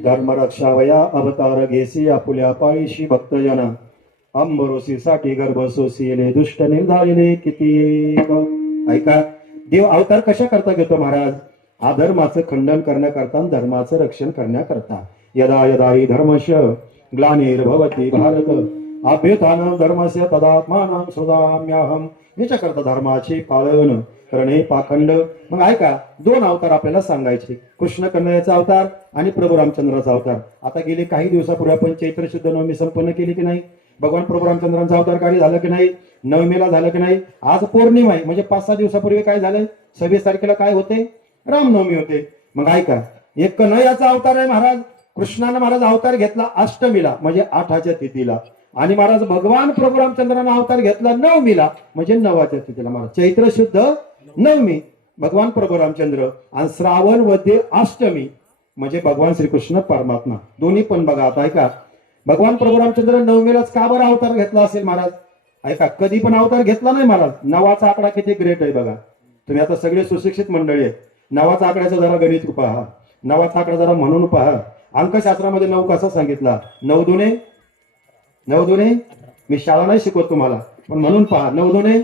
धर्मरक्षावया अवतार घेसी आपुल्या पाळीशी भक्तजन अंबरोसी साठी गर्भ सोसिले दुष्ट निर्धारिले किती एक. ऐका, देव अवतार कशा करता घेतो महाराज? अधर्माचं खंडन करण्याकरता, धर्माचं रक्षण करण्याकरता. यदा यदा हि धर्मस्य ग्लानिर्भवति भारत अभ्युत्थानं धर्मस्य तदात्मानं सदाम्यहम. याच्याकरता धर्माची पालन करणे पाखंड. मग ऐका, 2 अवतार आपल्याला सांगायचे. कृष्ण कन्हैयाचा अवतार आणि प्रभू रामचंद्राचा अवतार. आता गेले काही दिवसापूर्वी आपण चैत्र शुद्ध नवमी संपन्न केली की नाही? भगवान प्रभू रामचंद्रांचा अवतार कार्य झालं की नाही? नवमीला झालं की नाही? आज पौर्णिमा आहे, म्हणजे 5-6 दिवसापूर्वी काय झालं? 26 तारखेला काय होते? रामनवमी होते. मग ऐका, एक कन्हैयाचा अवतार आहे महाराज. कृष्णानं महाराज अवतार घेतला अष्टमीला, म्हणजे 8च्या तिथीला. आणि महाराज भगवान प्रभू रामचंद्रानं अवतार घेतला 9मीला, म्हणजे 9व्या तिथीला. महाराज चैत्र शुद्ध नवमी भगवान प्रभू रामचंद्र, आणि श्रावण वद्य अष्टमी म्हणजे भगवान श्रीकृष्ण परमात्मा. दोन्ही पण बघा. आता ऐका, भगवान प्रभू रामचंद्र 9मीलाच का बरं अवतार घेतला असेल महाराज? ऐका, कधी पण अवतार घेतला नाही महाराज. 9चा आकडा किती ग्रेट आहे बघा. तुम्ही आता सगळे सुशिक्षित मंडळी आहेत. 9चा आकड्याचा जरा गणित पहा, 9चा आकडा जरा म्हणून पहा. अंकशास्त्रामध्ये 9 कसा सांगितला? 9 दुने, मी शाळा नाही शिकवत तुम्हाला, पण म्हणून पहा. 9 दुने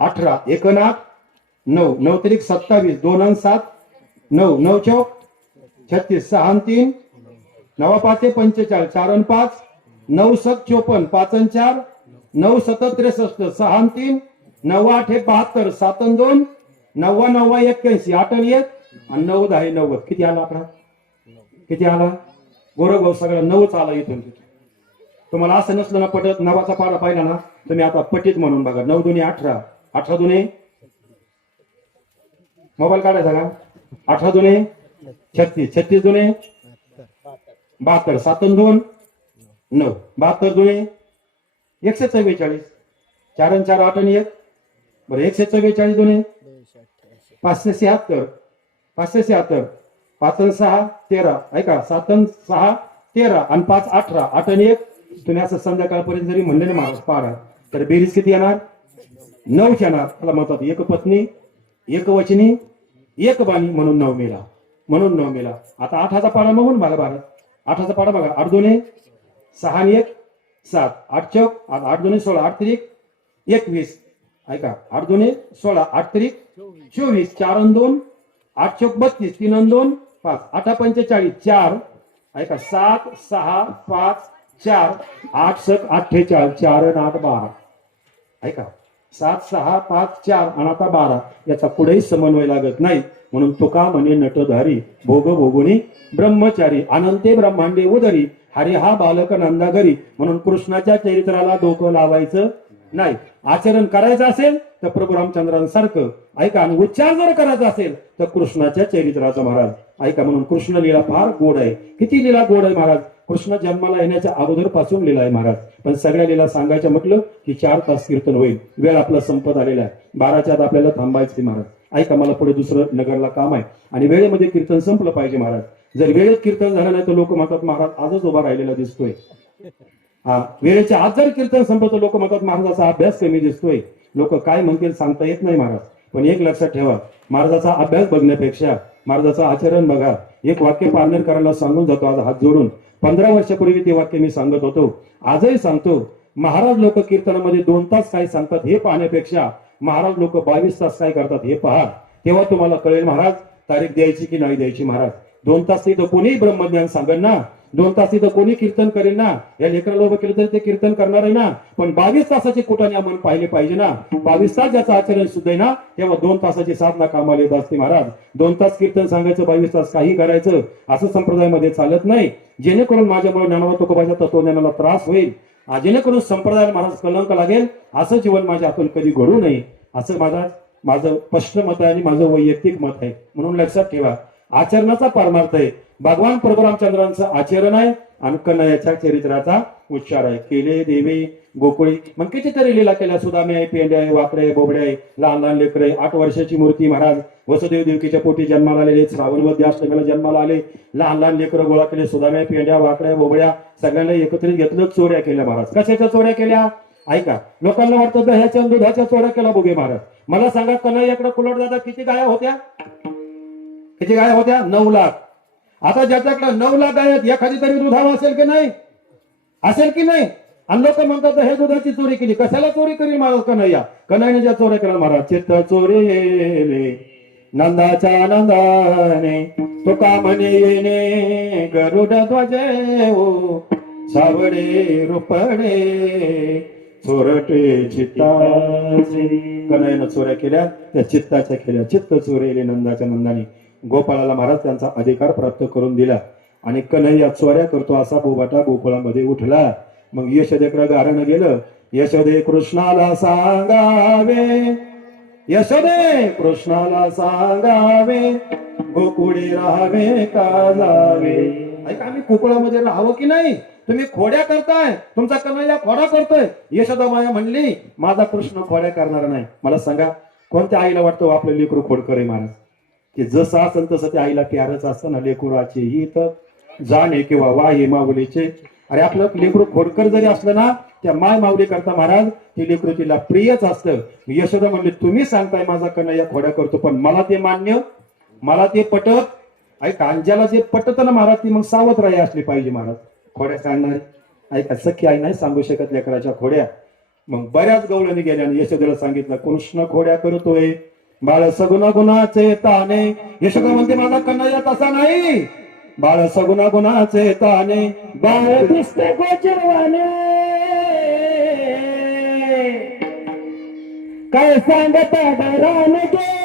18, 1 अन 8 9, 9 त्रिक 27, 2 अन 7 9, 9 चौक 36, 6 अन 3 9 5 45, 4 अन 5 9 7 54, 5 अन 4 9 7 63, 6 अन 3 9 8 72, 7 अन 2 9 9 81, 8 अन 1 आणि 9 10 90. किती आला आकडा? किती आला? गोरगोर सगळं 9च आला इथून. तुम्हाला असं नसलं ना पटत, 9चा पाडा पाहिला ना तुम्ही आता पटीत म्हणून बघा. 9 दुने 18, 18 दुने मोबाईल काढायचा का? 18 दुने 36, 36 दुने 72, 7 अन 2 9, 72 दुने 144, 4 अन 4 8 अन 1 बरं 144 दुने 576, 576, 5 आणि 6 13, ऐका 7 आणि 6 13 आणि 5 18, 8 आणि 1 तुम्ही असं संध्याकाळपर्यंत जरी म्हणले ना महाराज पारा, तर बेरीज किती येणार? 9 येणार. त्याला म्हणतात एक पत्नी, एक वचनी, एक बाणी, म्हणून 9 मेला, म्हणून 9 मेला. आता 8चा पाडा बघून बघा महाराज, 8चा पाडा बघा. 8 2 6 आणि 1 7, 8 चौक 8 2 16, 8 3 21, ऐका 8 2 16, 8 3 24, 4 आणि 2 8 चौक 32, 3 आणि 2 5, 8 45 4, ऐका 7 6 5 4, 8 सक 48, 4 आणि 8 12, ऐका 7 6 5 4 आणि आता 12. याचा पुढेही समन्वय लागत नाही. म्हणून तुका म्हणे नटधारी भोग भोगुनी ब्रह्मचारी अनंते ब्रह्मांडे उदरी हरी हा बालक नंदा घरी. म्हणून कृष्णाच्या चरित्राला डोकं लावायचं नाही. आचरण करायचं असेल तर प्रभू रामचंद्रांसारखं ऐका, आणि उच्चार जर करायचा असेल तर कृष्णाच्या चरित्राचा महाराज ऐका. म्हणून कृष्ण लीला फार गोड आहे. किती लीला गोड आहे महाराज. कृष्ण जन्माला येण्याच्या अगोदर पासून लीला आहे महाराज. पण सगळ्या लीला सांगायचं म्हटलं की 4 तास कीर्तन होईल. वेळ आपला संपत आलेला आहे. 12च्या आत आपल्याला थांबायचं महाराज. ऐका, मला पुढे दुसरं नगरला काम आहे आणि वेळेमध्ये कीर्तन संपलं पाहिजे महाराज. जर वेळेत कीर्तन झालं नाही तर लोक म्हणतात महाराज आजच उभा राहिलेला दिसतोय. वेळेच्या आत जर कीर्तन संपलं तर लोक म्हणतात महाराजाचा अभ्यास कमी दिसतोय. लोक काय म्हणतील सांगता येत नाही महाराज. पण एक लक्षात ठेवा, महाराजाचा अभ्यास बघण्यापेक्षा महाराजाचं आचरण बघा. एक वाक्य पारणेर करायला सांगून जातो आज हात जोडून. 15 वर्षापूर्वी ते वाक्य मी सांगत होतो, आजही सांगतो. महाराज लोक कीर्तनामध्ये 2 तास काय सांगतात हे पाहण्यापेक्षा महाराज लोक 22 तास काय करतात हे पहा. तेव्हा तुम्हाला कळेल महाराज तारीख द्यायची की नाही द्यायची महाराज. 2 तास तिथं कोणी ब्रह्मज्ञान सांगेल ना, 2 तास तिथं कोणी कीर्तन करेल ना. या लेकराला उभं केलं तरी ते कीर्तन करणार आहे ना. पण 22 तासाचे कुठाने आपण पाहिले पाहिजे ना. 22 तास ज्याचं आचरण शुद्ध आहे ना, तेव्हा 2 तासाची साधना कामाला येत असते महाराज. 2 तास कीर्तन सांगायचं, 22 तास काही करायचं असं संप्रदायामध्ये चालत नाही. जेणेकरून माझ्यामुळे ज्ञानोबा तुकोबाच्या तत्वज्ञानाला त्रास होईल, जेणेकरून संप्रदायाला महाराज कलंक लागेल, असं जीवन माझ्या हातून कधी घडू नये असं माझं स्पष्ट मत आहे आणि माझं वैयक्तिक मत आहे. म्हणून लक्षात ठेवा, आचरणाचा परमार्थ आहे. भगवान प्रभू रामचंद्रांचं आचरण आहे आणि कन्हैयाच्या चरित्राचा उच्चार आहे. केले देवी गोकुळी, मग कितीतरी लीला केल्या. सुदामे आहे, पेंडे आहे, वाकडे आहे, बोबडे आहे, लहान लहान लेकरे. 8 वर्षाची मूर्ती महाराज. वसुदेव देवकीच्या पोटी जन्माला आलेले, श्रावणमध्ये अष्टमीला जन्माला आले, लहान लहान लेकरं गोळा केले. सुदामे, पेंड्या, वाकड्या, बोबड्या सगळ्यांना एकत्रित घेतलं. चोऱ्या केल्या महाराज. कशाच्या चोऱ्या केल्या ऐका. लोकांना वाटतं दह्याच्या दुधाच्या चोऱ्या केला बोगे महाराज. मला सांगा, कन्हैयाकडे कुलट दादा किती गाया होत्या? किती गाया होत्या? 9 लाख. आता ज्याच्याकडे 9 लाख गाय आहेत, एखादी तरी दुधावा असेल की नाही? असेल की नाही? आणि लोक म्हणतात हे दुधाची चोरी केली. कशाला चोरी करी महाराज कन्हैया? कन्हैयाने ज्या चोऱ्या केल्या महाराज. चित्त चोरेले नंदाच्या नंदाने तुका म्हणे येणे गरुड ध्वजे ओ सावडे रुपडे चोरटे चित्ताचे. कन्हैयानं चोऱ्या केल्या त्या चित्ताच्या केल्या. चित्त चोरेले नंदाच्या नंदाने. गोपाळाला महाराज त्यांचा अधिकार प्राप्त करून दिला आणि कन्हैया चोऱ्या करतो असा बोबाटा गोकुळामध्ये उठला. मग यशोदेकडे गारणं गेलं. यशोदे कृष्णाला सांगावे, यशोदे कृष्णाला सांगावे, गोकुळी राहावे का जावे. ऐका, आम्ही गोकुळामध्ये राहावं की नाही? तुम्ही खोड्या करताय, तुमचा कन्हैया खोडा करतोय. यशोदा माया म्हणली माझा कृष्ण खोड्या करणार नाही. मला सांगा, कोणत्या आईला वाटतं आपलं लेकरू खोडकर आहे महाराज? की जसं असेल तसं त्या आईला प्यारच असतं ना. लेकराचे हित जाणे किंवा वाहे माऊलीचे. अरे आपलं लेकरू खोडकर जरी असलं ना, त्या माय माऊली करता महाराज ती लेकरू तिला प्रियच असतं. यशोदा म्हणली तुम्ही सांगताय माझा कन्हैया खोड्या करतो, पण मला ते मान्य, मला ते पटत. ऐका, अंजाला जे पटत ना महाराज, ती मग सावध राही असली पाहिजे महाराज. खोड्या सांगणारी ऐका, सख्खी आई नाही सांगू शकत लेकराच्या खोड्या. मग बऱ्याच गवळणी गेल्या आणि यशोदेला सांगितलं कृष्ण खोड्या करतोय, बाळ सगुणा गुणाचे ताने. यशोदा म्हणते माझा कन्हैया तसा नाही. बाळ सगुणा गुणाचे ताने, बाळ दिसते गोचरवाने. काय सांगता डराने गे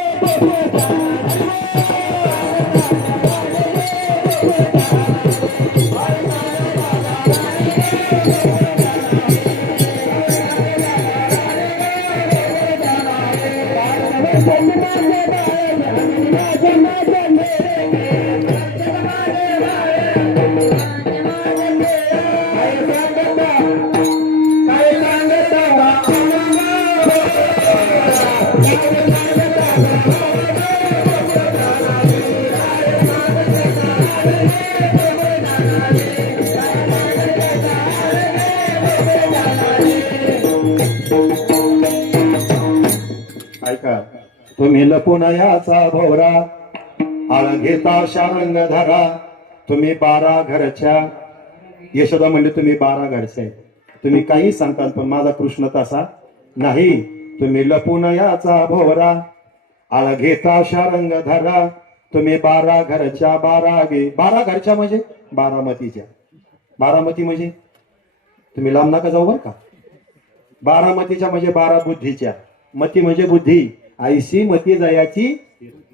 तुम्ही लपून याचा भोवरा आळ घेता शारंग धरा तुम्ही 12 घरच्या. यशोदा म्हणले तुम्ही 12 घरचे आहे. तुम्ही काही सांगताल पण माझा कृष्ण तसा नाही. तुम्ही लपून याचा भोवरा आळ घेता शारंग धरा तुम्ही 12 घरच्या 12 घरच्या म्हणजे बारामतीच्या. बारामती म्हणजे तुम्ही लांब नका जाऊ बर का. बारामतीच्या म्हणजे 12 बुद्धीच्या. मती म्हणजे बुद्धी. आईशी मती जयाची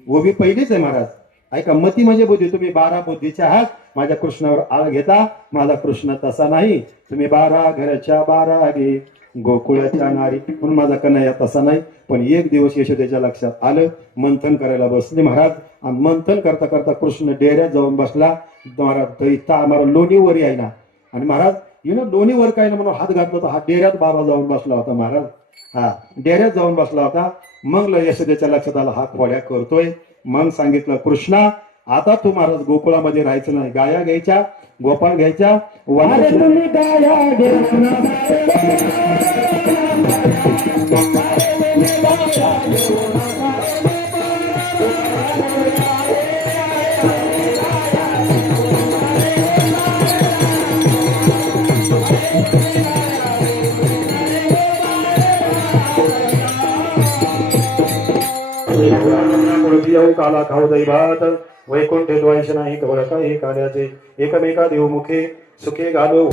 वो बी पहिलीच आहे महाराज. ऐका, मती म्हणजे बुद्धी. तुम्ही 12 बुद्धीच्या आहात. माझ्या कृष्णावर आळ घेता. माझा कृष्ण तसा नाही. तुम्ही 12 घरच्या 12 गे गोकुळाच्या नारी. म्हणून माझा कन्हैया तसा नाही. पण एक दिवस यशोदेच्या लक्षात आलं. मंथन करायला बसले महाराज. आणि मंथन करता करता कृष्ण डेऱ्यात जाऊन बसला. महाराज लोणीवर यायना. आणि महाराज लोणीवर काय ना म्हणून हात घातला तर हा डेऱ्यात बाबा जाऊन बसला होता महाराज. हा डेऱ्यात जाऊन बसला होता. मग यशोदेच्या लक्षात आला हा खोड्या करतोय. मग सांगितलं कृष्णा आता तू महाराज गोकुळामध्ये राहायचं नाही. गाया घ्यायच्या, गोपाळ घ्यायच्या. तुम्ही गाया काला खाऊ दैवात वैकुंठे द्वैष नाही कवळ काही कार्याचे एकमेका देव मुखे सुखे घालो.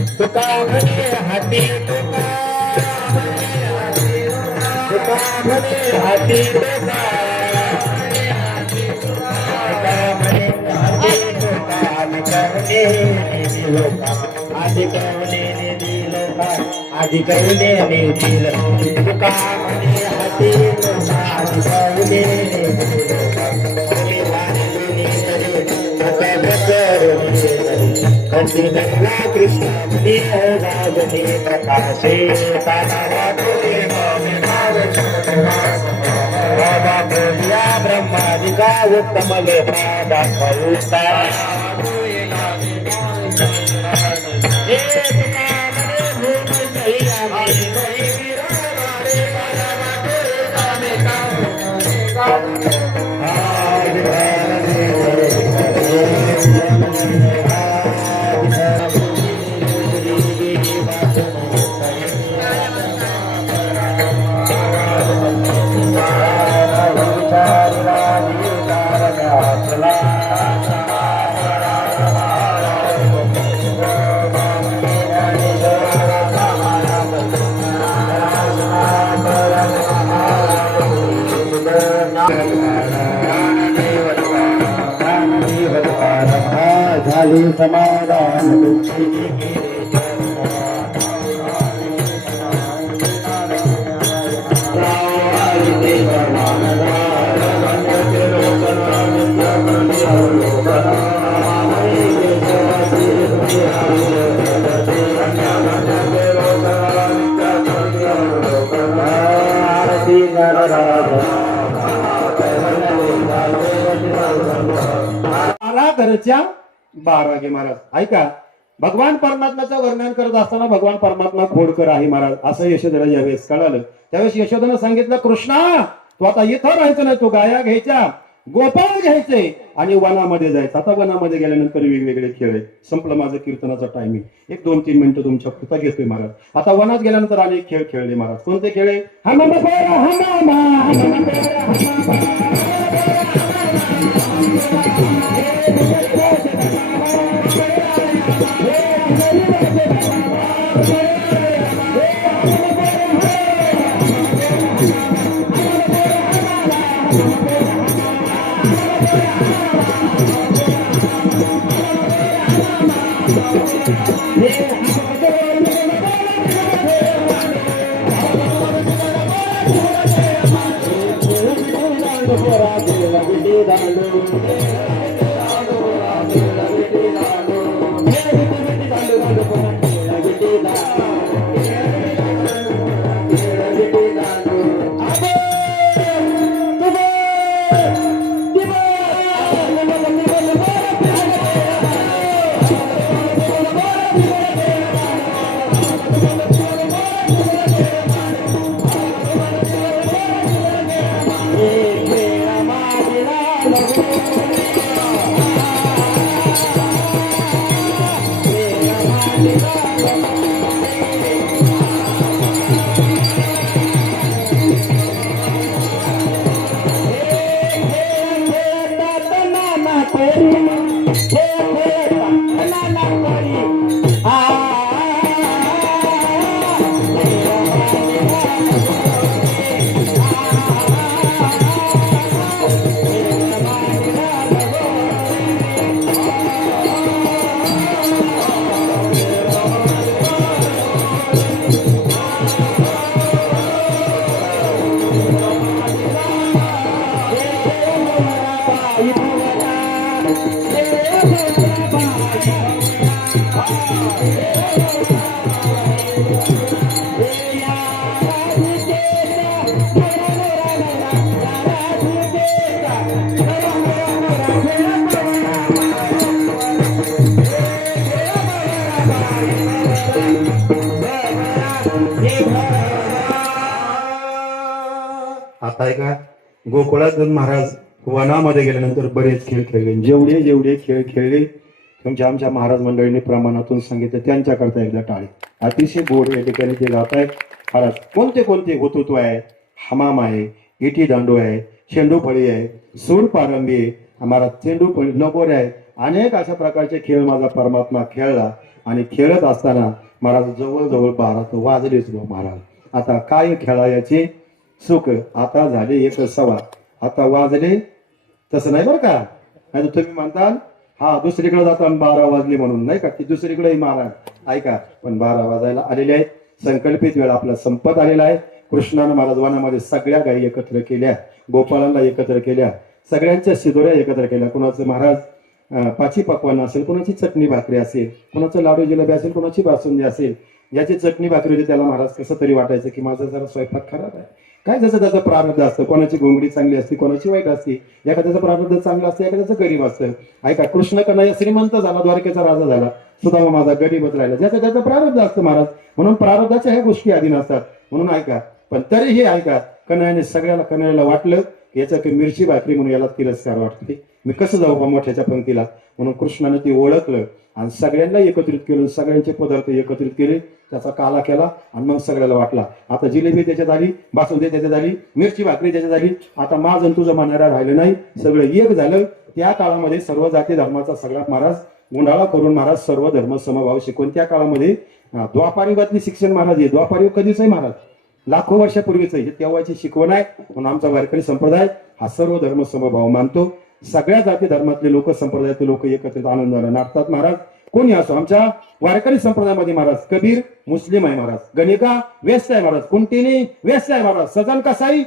आदि करुणे मिळतील तुका म्हणे हाती आदि करुणे कृष्ण प्रकाशे ब्रह्मादिका उत्तम दाखवता झाली समाधान घरच्या 12 गे महाराज. ऐका, भगवान परमात्म्याचं वर्णन करत असताना भगवान परमात्मा खोडकर आहे महाराज असं यशोदेला ज्यावेळेस कळालं त्यावेळेस यशोदेनं सांगितलं कृष्णा तू आता इथं राहायचं नाही. तू गाया घ्यायच्या, गोपाळ घ्यायचे आणि वनामध्ये जायचं. आता वनामध्ये गेल्यानंतर वेगवेगळे खेळ आहे. संपलं माझं कीर्तनाचा टायमिंग. 1-2-3 मिनिटं तुमच्या पुरता घेतोय महाराज. आता वनात गेल्यानंतर अनेक खेळ खेळले महाराज. कोणते खेळ आहे? गोकुळात जाऊन महाराज वनामध्ये गेल्यानंतर बरेच खेळ खेळले. जेवढे जेवढे खेळ खेळले तुमच्या आमच्या महाराज मंडळींनी प्रमाणातून सांगितलं त्यांच्याकरता एकदा टाळे. अतिशय गोड या ठिकाणी ते गात आहेत. महाराज कोणते कोणते हुतुत्व आहे, हमाम आहे, इटी दांडू आहे, शेंडू फळी आहे, सूर पारंबी आहे, महाराज चेंडू फळी लगोऱ्या आहे. अनेक अशा प्रकारचे खेळ माझा परमात्मा खेळला आणि खेळत असताना महाराज जवळजवळ 12 तर वाजलेच गो महाराज. आता काय खेळायचे सुख, आता झाले 1:15, आता वाजले तसं नाही बरं का. नाही तर तुम्ही म्हणताल हा दुसरीकडे जाताना 12 वाजले म्हणून, नाही का, ती दुसरीकडेही महाराज ऐका. पण 12 वाजायला आलेले आहेत. संकल्पित वेळ आपला संपत आलेला आहे. कृष्णानं महाराज वनामध्ये सगळ्या गायी एकत्र केल्या, गोपाळांना एकत्र केल्या, सगळ्यांच्या शिदोऱ्या एकत्र केल्या. कुणाचं महाराज पाची पकवान असेल, कुणाची चटणी भाकरी असेल, कुणाचं लाडू जिलेबी असेल, कुणाची बासुंदी असेल. ज्याची चटणी भाकरी होती त्याला महाराज कसं तरी वाटायचं की माझा जरा स्वयंपाक खराब आहे. काय जसं त्याचं प्रारब्ध असतं. कोणाची घोंगडी चांगली असते, कोणाची वाईट असते. एखाद्याचं प्रारब्ध चांगलं असतं, एखाद्याचं गरीब असतं. ऐका, कृष्ण कन्हैया श्रीमंत झाला, द्वारकेचा राजा झाला, सुदामा माझा गरीबच राहिला. ज्याचं त्याचं प्रारब्ध असतं महाराज. म्हणून प्रारब्धाच्या ह्या गोष्टी आधी नसतात. म्हणून ऐका, पण तरीही ऐका, कन्हैयाला वाटलं की याच्या मिरची भाकरी म्हणून याला तिरस्कार वाटते, मी कसं जाऊ बा मोठ्याच्या पंक्तीला. म्हणून कृष्णाने ते ओळखलं आणि सगळ्यांना एकत्रित केलं, सगळ्यांचे पदार्थ एकत्रित केले, त्याचा काला केला आणि मग सगळ्याला वाटला. आता जिलेबी त्याच्यात आली, बासुंदी त्याच्यात आली, मिरची भाकरी त्याच्यात आली. आता माझं आणि तुझं म्हणणारा राहिलं नाही, सगळं एक झालं. त्या काळामध्ये सर्व जाती धर्माचा सगळा महाराज गुंडाळा करून महाराज सर्व धर्म समभाव शिकवून त्या काळामध्ये द्वापारयुगातली शिक्षण महाराज. हे द्वापारयुग कधीच आहे महाराज, लाखो वर्षापूर्वीच आहे. तेव्हाची शिकवण आहे. म्हणून आमचा वारकरी संप्रदाय हा सर्व धर्म समभाव मानतो. सगळ्या जाती धर्मातले लोक, संप्रदायातले लोक एकत्रित आनंदाने नाचतात महाराज. कोणी असो, आमच्या वारकरी संप्रदायामध्ये महाराज कबीर मुस्लिम आहे महाराज, गणिका व्यस्त आहे महाराज, कुंटिनी व्यस्त आहे महाराज, सजन कसाई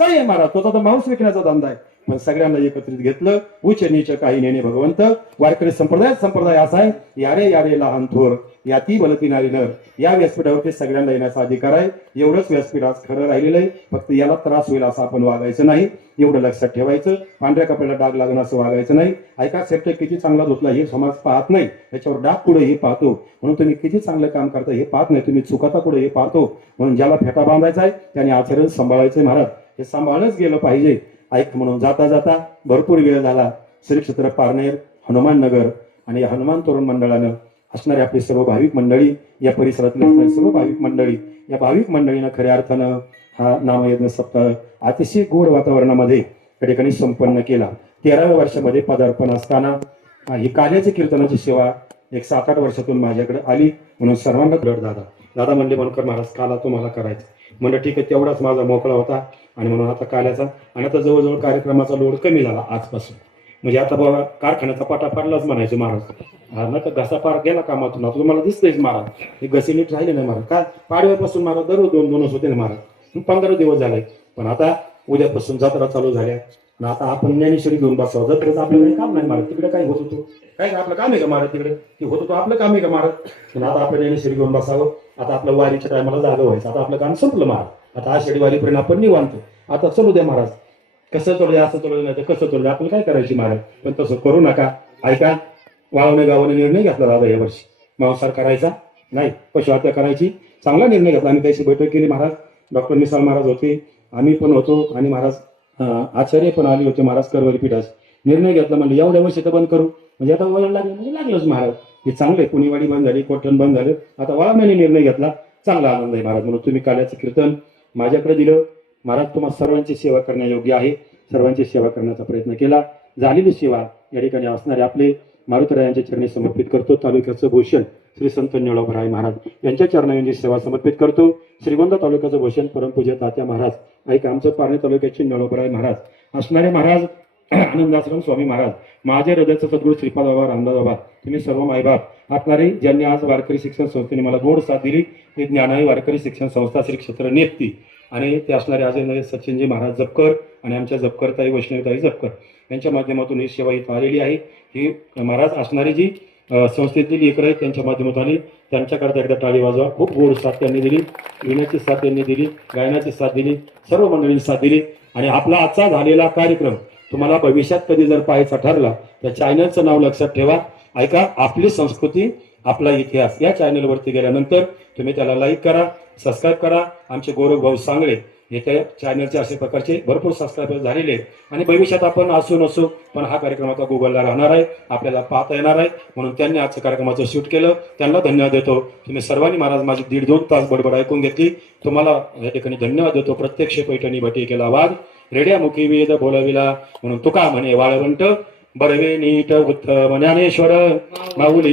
आहे महाराज. तो तर मांस विकण्याचा धंदा आहे. पण सगळ्यांना एकत्रित घेतलं. उच्च नीच काही नेणे भगवंत. वारकरी संप्रदाय असा आहे, यारे यारे लहान थोर याती बलती नारी नर. या व्यासपीठावरती सगळ्यांना येण्याचा अधिकार आहे. एवढंच व्यासपीठ आज खरं राहिलेलं आहे. फक्त याला त्रास होईल असं आपण वागायचं नाही, एवढं लक्षात ठेवायचं. पांढऱ्या कपड्याला डाग लागणं असं वागायचं नाही. ऐका, सेफ्टी किती चांगला धुतला हे समाज पाहत नाही, त्याच्यावर डाग पुढे हे पाहतो. म्हणून तुम्ही किती चांगलं काम करता हे पाहत नाही, तुम्ही चुकाता पुढे हे पाहतो. म्हणून ज्याला फेटा बांधायचा आहे त्याने आचरण सांभाळायचंय महाराज. हे सांभाळणंच गेलं पाहिजे. ऐक, म्हणून जाता जाता भरपूर वेळ झाला. श्री क्षेत्र पारनेर, हनुमान नगर आणि या हनुमान तरुण मंडळानं असणारे आपले सर्व भाविक मंडळी, या परिसरातले असणारे सर्व भाविक मंडळी, या भाविक मंडळीनं खऱ्या अर्थानं हा नामयज्ञ सप्ताह अतिशय गोड वातावरणामध्ये या ठिकाणी संपन्न केला. 13व्या वर्षामध्ये पदार्पण असताना ही कार्याची कीर्तनाची सेवा 7-8 वर्षातून माझ्याकडे आली. म्हणून सर्वांना दादा म्हणले मनकर महाराज काला तुम्हाला करायचं. म्हणजे ठीक आहे, तेवढाच माझा मोकळा होता. आणि म्हणून आता काल्याचा आणि आता जवळजवळ कार्यक्रमाचा लोड कमी झाला आजपासून. म्हणजे आता बाबा कारखान्याचा पाटा फाडलाच म्हणायचं महाराज. ना तर घसा पार गेला कामातून. आता तुम्हाला दिसतंयच महाराज, हे घसे नीट राहिले नाही महाराज. काय पाडव्यापासून महाराज दररोज 2-2 होते ना महाराज. 15 दिवस झाले. पण आता उद्यापासून जत्रा चालू झाल्या. आता आपण ज्ञानेश्वरी घेऊन बसावं. जत्रेचं आपलं काही काम नाही महाराज. तिकडे काय होत होतो, काय आपलं काम आहे का महाराज? तिकडे ते होत होतो आपलं काम आहे का महाराज? पण आता आपण ज्ञानेश्वरी घेऊन बसावं. आता आपलं वारीच्या टायमाला जागा व्हायचं. आता आपलं काम संपलं महाराज. आता आषाढी वारीपर्यंत आपण निवांतो. आता चलू द्या महाराज. कसं चलू द्या, असं चलू द्या, कसं चलू द्या, आपण काय करायची महाराज. पण तसं करू नका. ऐका, वाळवणे गावाने निर्णय घेतला दादा या वर्षी मांसाहार करायचा नाही, पशुहत्या करायची. चांगला निर्णय घेतला. आम्ही त्याची बैठक केली महाराज. डॉक्टर मिसाळ महाराज होते, आम्ही पण होतो आणि महाराज आचार्य पण आले होते महाराज. करवरी पीठास निर्णय घेतला. म्हणजे एवढ्या वर्षी तर बंद करू. म्हणजे आता वळण लागलं म्हणजे लागलंच महाराज. हे चांगले. पुणेवाडी बंद झाली, कोटण बंद झालं. आता वाळवण्याने निर्णय घेतला. चांगला आनंद आहे महाराज. म्हणून तुम्ही काल्याचं कीर्तन माझ्याकडे दिलं महाराज. तुम्हाला सर्वांची सेवा करण्यायोग्य आहे. सर्वांची सेवा करण्याचा प्रयत्न केला. झालेली सेवा या ठिकाणी असणारे आपले मारुतीरायांच्या चरणी समर्पित करतो. तालुक्याचं भूषण श्री संत निळोबराय महाराज यांच्या चरणांची सेवा समर्पित करतो. श्रीगोंदा तालुक्याचं भूषण परमपूज्य तात्या महाराज. ऐका, आमचं पारणे तालुक्याचे निळोबराय महाराज असणारे महाराज आनंदाश्रम स्वामी महाराज, माझे हृदयाचं सद्गुरू श्रीपाद बाबा, रामदास बाबा, तुम्ही सर्व मायबाप असणारे ज्यांनी आज वारकरी शिक्षण संस्थेने मला गोड साथ दिली. ते ज्ञानाई वारकरी शिक्षण संस्था श्री क्षेत्र नेप्ती आणि ते असणारे अजय सचिनजी महाराज जपकर आणि आमच्या जपकरताई वैष्णवीताई जपकर यांच्या माध्यमातून ही सेवा इथं आलेली आहे. ही महाराज असणारी जी संस्थेतील लेकरं आहेत त्यांच्या माध्यमातून आली. त्यांच्याकरता एकदा टाळी वाजवा. खूप गोड साथ त्यांनी दिली, लिहिण्याची साथ त्यांनी दिली, गायनाची साथ दिली, सर्व मंडळींनी साथ दिली. आणि आपला आजचा झालेला कार्यक्रम तुम्हाला भविष्यात कधी जर पाहायचा ठरला तर चॅनलचं नाव लक्षात ठेवा. ऐका, आपली संस्कृती आपला इतिहास या चॅनलवरती गेल्यानंतर तुम्ही त्याला लाईक करा, सबस्क्राईब करा. आमचे गोरख भाऊ सांगळे हे त्या चॅनलचे असे प्रकारचे भरपूर सबस्क्रायबर झालेले आहेत. आणि भविष्यात आपण असू नसू पण हा कार्यक्रम आता गुगलला राहणार आहे, आपल्याला पाहता येणार आहे. म्हणून त्यांनी आजच्या कार्यक्रमाचं शूट केलं, त्यांना धन्यवाद देतो. तुम्ही सर्वांनी महाराज माझी 1.5-2 तास बडबड ऐकून घेतली. तुम्हाला या ठिकाणी धन्यवाद देतो. प्रत्यक्ष पैठणी भटी केला वाद, रेड्यामुखी वेद बोलविला, म्हणून तुका म्हणे वाळवंट, बडवे नीट उत्तम ज्ञानेश्वर माऊली.